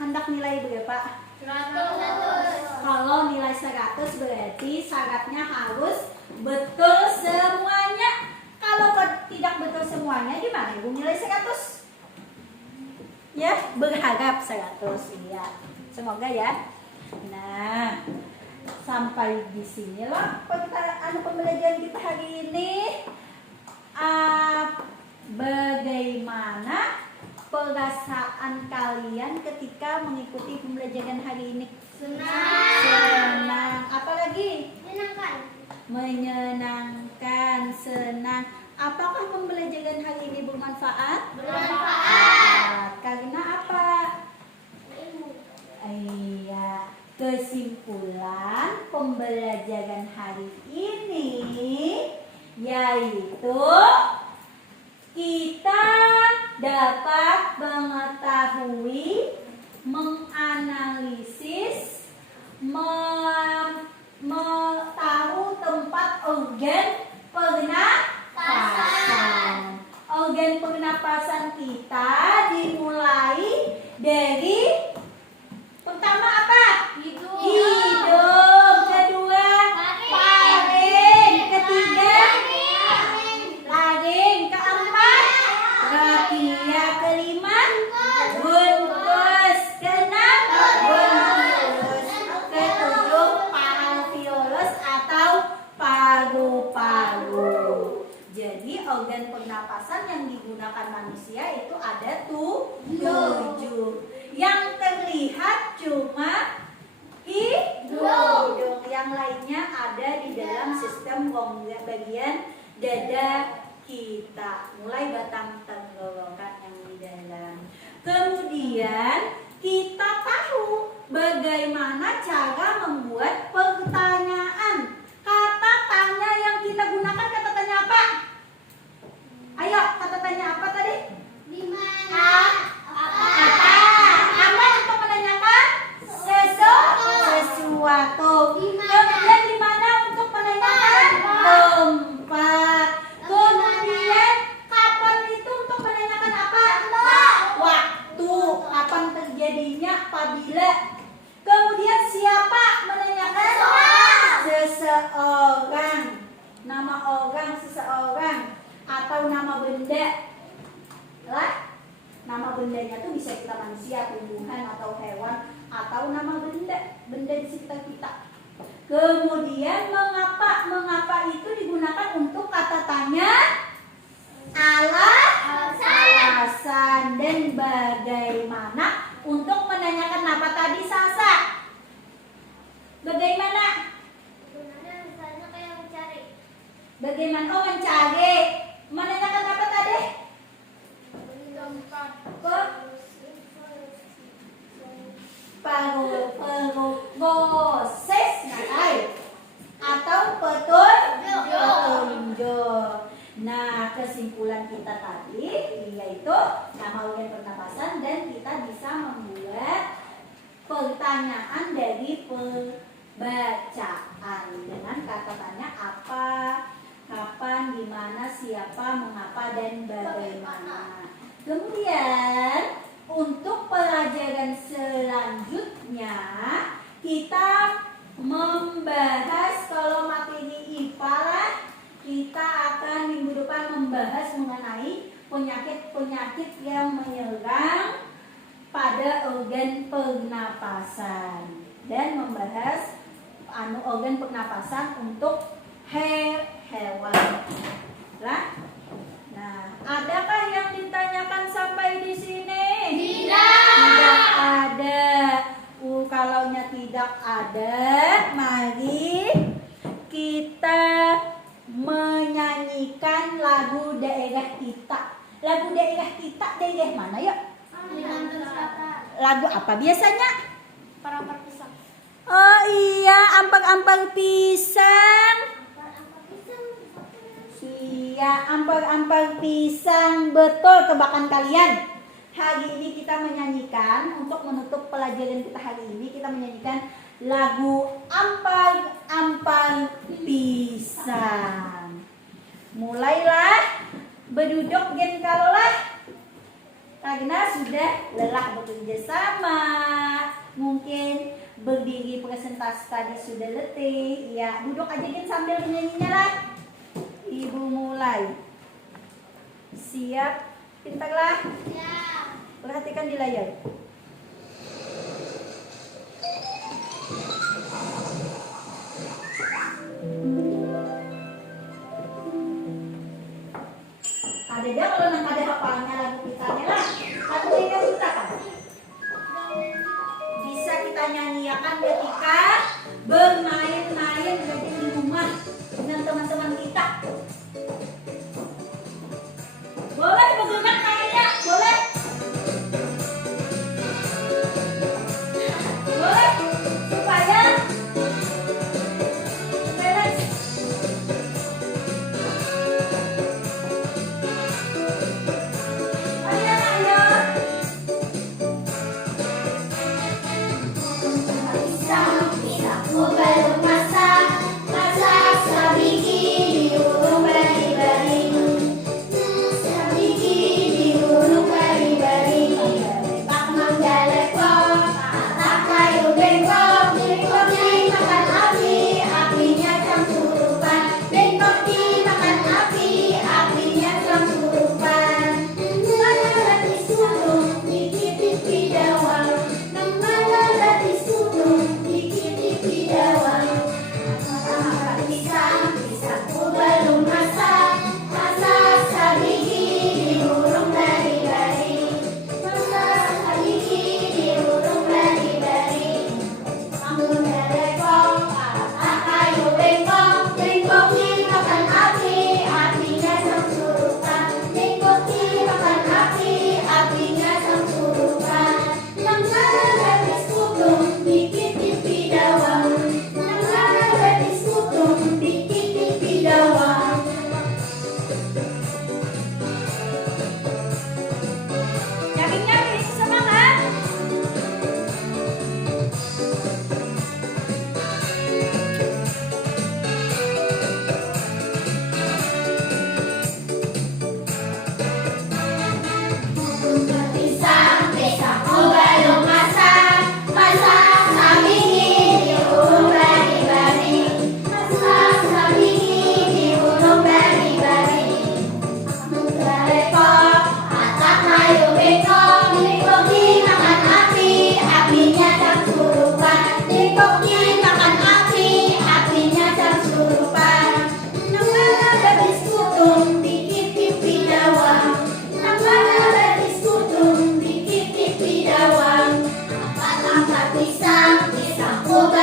Hendak nilai berapa? 100. Kalau nilai 100 berarti syaratnya harus betul semuanya. Kalau tidak betul semuanya gimana Ibu nilai 100? Ya, berharap 100. Iya. Semoga ya. Nah, sampai di sinilah pembelajaran kita hari ini. Bagaimana perasaan kalian ketika mengikuti pembelajaran hari ini? Senang. Apalagi? Menyenangkan, senang. Apakah pembelajaran hari ini bermanfaat? Bermanfaat. Karena apa? Iya. Kesimpulan pembelajaran hari ini yaitu kita dapat mengetahui, menganalisis, organ pernapasan yang digunakan manusia itu ada 7. Yang terlihat cuma hidung. Yang lainnya ada di dalam sistem bagian dada kita. Mulai batang tenggorokan yang di dalam. Kemudian kita tahu bagaimana cara membuat pertanyaan. Kata tanya yang kita gunakan kata tanya apa? Ayo, kata tanya apa tadi? Di mana? Apa untuk menanyakan sesuatu. Kemudian di mana untuk menanyakan tempat. Kemudian kapan itu untuk menanyakan apa? Waktu. Kapan terjadinya? Apabila. Kemudian siapa menanyakan? Seseorang. Nama orang seseorang atau nama benda. Lah, nama bendanya tuh bisa kita manusia, tumbuhan atau hewan atau nama benda di sekitar kita. Kemudian mengapa itu digunakan untuk kata tanya, alasan, dan bagaimana untuk menanyakan apa tadi Sasa? Bagaimana? Misalnya kayak mencari. Bagaimana? Oh, mencari. Menanyakan apa tadi? Tempat. Proses atau petunjuk. Nah, kesimpulan kita tadi yaitu nama organ pernapasan dan kita bisa membuat pertanyaan dari pembacaan dengan kata tanya apa, kapan, di mana, siapa, mengapa, dan bagaimana. Kemudian untuk pelajaran selanjutnya kita membahas, kalau materi IPA lah, kita akan minggu depan membahas mengenai penyakit-penyakit yang menyerang pada organ pernapasan dan membahas organ pernapasan untuk hewan. Lah. Nah, adakah yang ditanyakan sampai di sini? Tidak ada. Kalaunya tidak ada, mari kita menyanyikan lagu daerah kita. Lagu daerah kita daerah mana ya? Lagu apa biasanya? Parapat pisang. Oh iya, ampar-ampar pisang. Iya, ampar-ampar pisang. Betul tebakan kalian. Hari ini kita menyanyikan, untuk menutup pelajaran kita hari ini, kita menyanyikan lagu ampar-ampar pisang. Mulailah berduduk gen kalolah, karena sudah lelah bekerja sama. Mungkin berdiri presentasi tadi sudah letih. Ya, duduk aja gen sambil menyanyinya lah. Ibu mulai. Siap? Pintarlah. Perhatikan di layar. Ada dia kalau nang ada hafalnya lagu kita lah. Lagu kita kita kan bisa kita nyanyiakan ketika bermain-main di rumah dengan teman-teman kita. Boleh bergerak tangannya, boleh.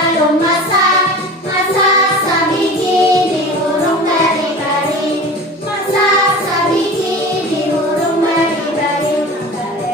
belum masak, masak sabiji diurung bari-bari, masak sabiji diurung bari-bari.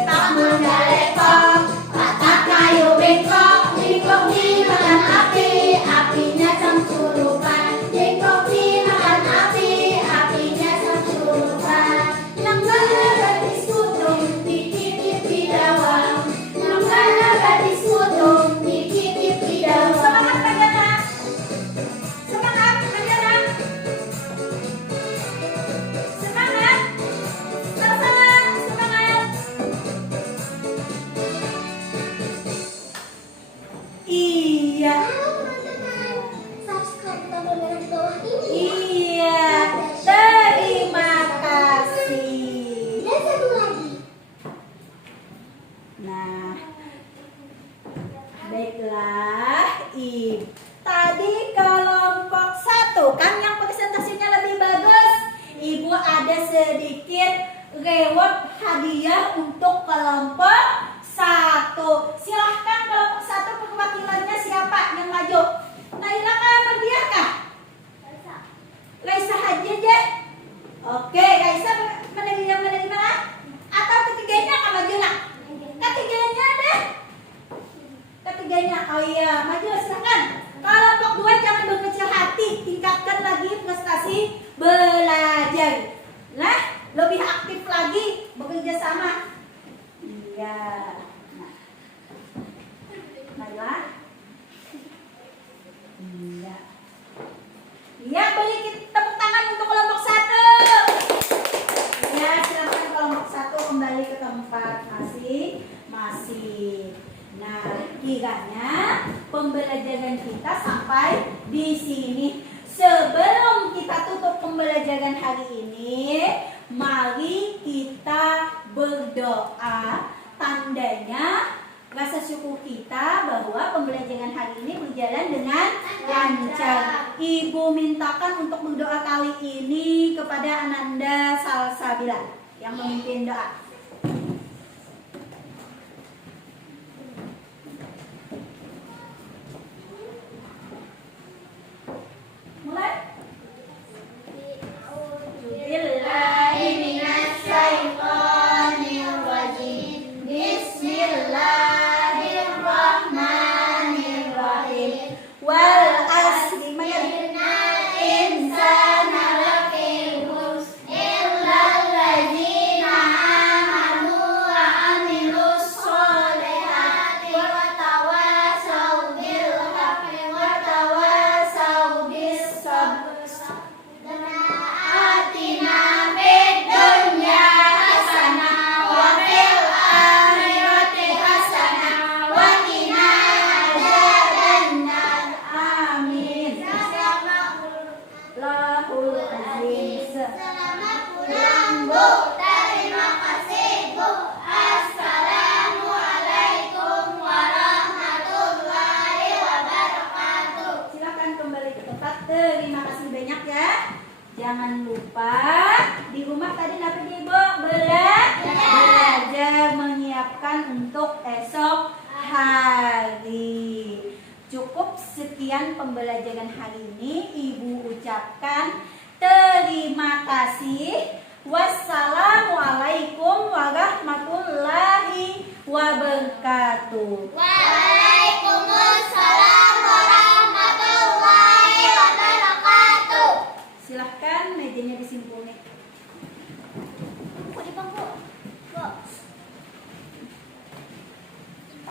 Mangga-lepak, patah kayu bengkok, bengkok dimakan api, apinya cangcurupan, bengkok dimakan api, apinya cangcurupan. Lenggana gadis kutung dikitip di dawang, lenggana gadis kutung dikitip di dawang. Semangat Panjana, semangat Panjana, semangat, sama-sama semangat. Iya. Subscribe tombol merah di bawah ini. Iya, terima kasih. Dan satu lagi. Nah, baiklah, tadi kelompok 1 kan yang presentasinya lebih bagus. Ibu ada sedikit reward hadiah untuk kelompok 1. Silahkan kelompok 1 perwakilannya siapa yang maju? Naila kah, Mardiah kah? Laisa aja deh. Oke, Laisa yang mana di mana? Atau ketiganya akan maju nak? Ketiganya deh. Ketiganya. Oh iya, maju silakan. Kelompok 2 jangan berkecil hati, tingkatkan lagi prestasi belajar. Nah, lebih aktif lagi bekerja sama. Iya. Nah. Naila. Iya. Ya, beri tepuk tangan untuk kelompok 1. Ya, silakan kelompok 1 kembali ke tempat masing-masing. Nah, kiranya pembelajaran kita sampai di sini. Sebelum kita tutup pembelajaran hari ini, mari kita berdoa. Tandanya rasa syukur kita bahwa pembelajaran hari ini berjalan dengan lancar. Ibu mintakan untuk berdoa kali ini kepada Ananda Salsabila yang memimpin doa. Mulai. Bismillahirrahmanirrahim. Bismillahirrahmanirrahim. Wal asri innal insana lafi khusr illal ladzina amanu wa amilus sholihati wa tawassaw bil haqqi wa tawassaw bis sabr. Atina fid dunya hasanah wa fil akhirati hasanah wa qina adzabannar. Amin. Lahul azim. Selamat pulang, Bu. Terima kasih, Bu. Assalamualaikum warahmatullahi wabarakatuh. Silakan kembali ke tempat. Terima kasih banyak ya. Jangan lupa di rumah tadi apa nih Bu? Belajar menyiapkan untuk esok hari. Cukup sekian pembelajaran hari ini. Ibu ucapkan terima kasih. Wassalamualaikum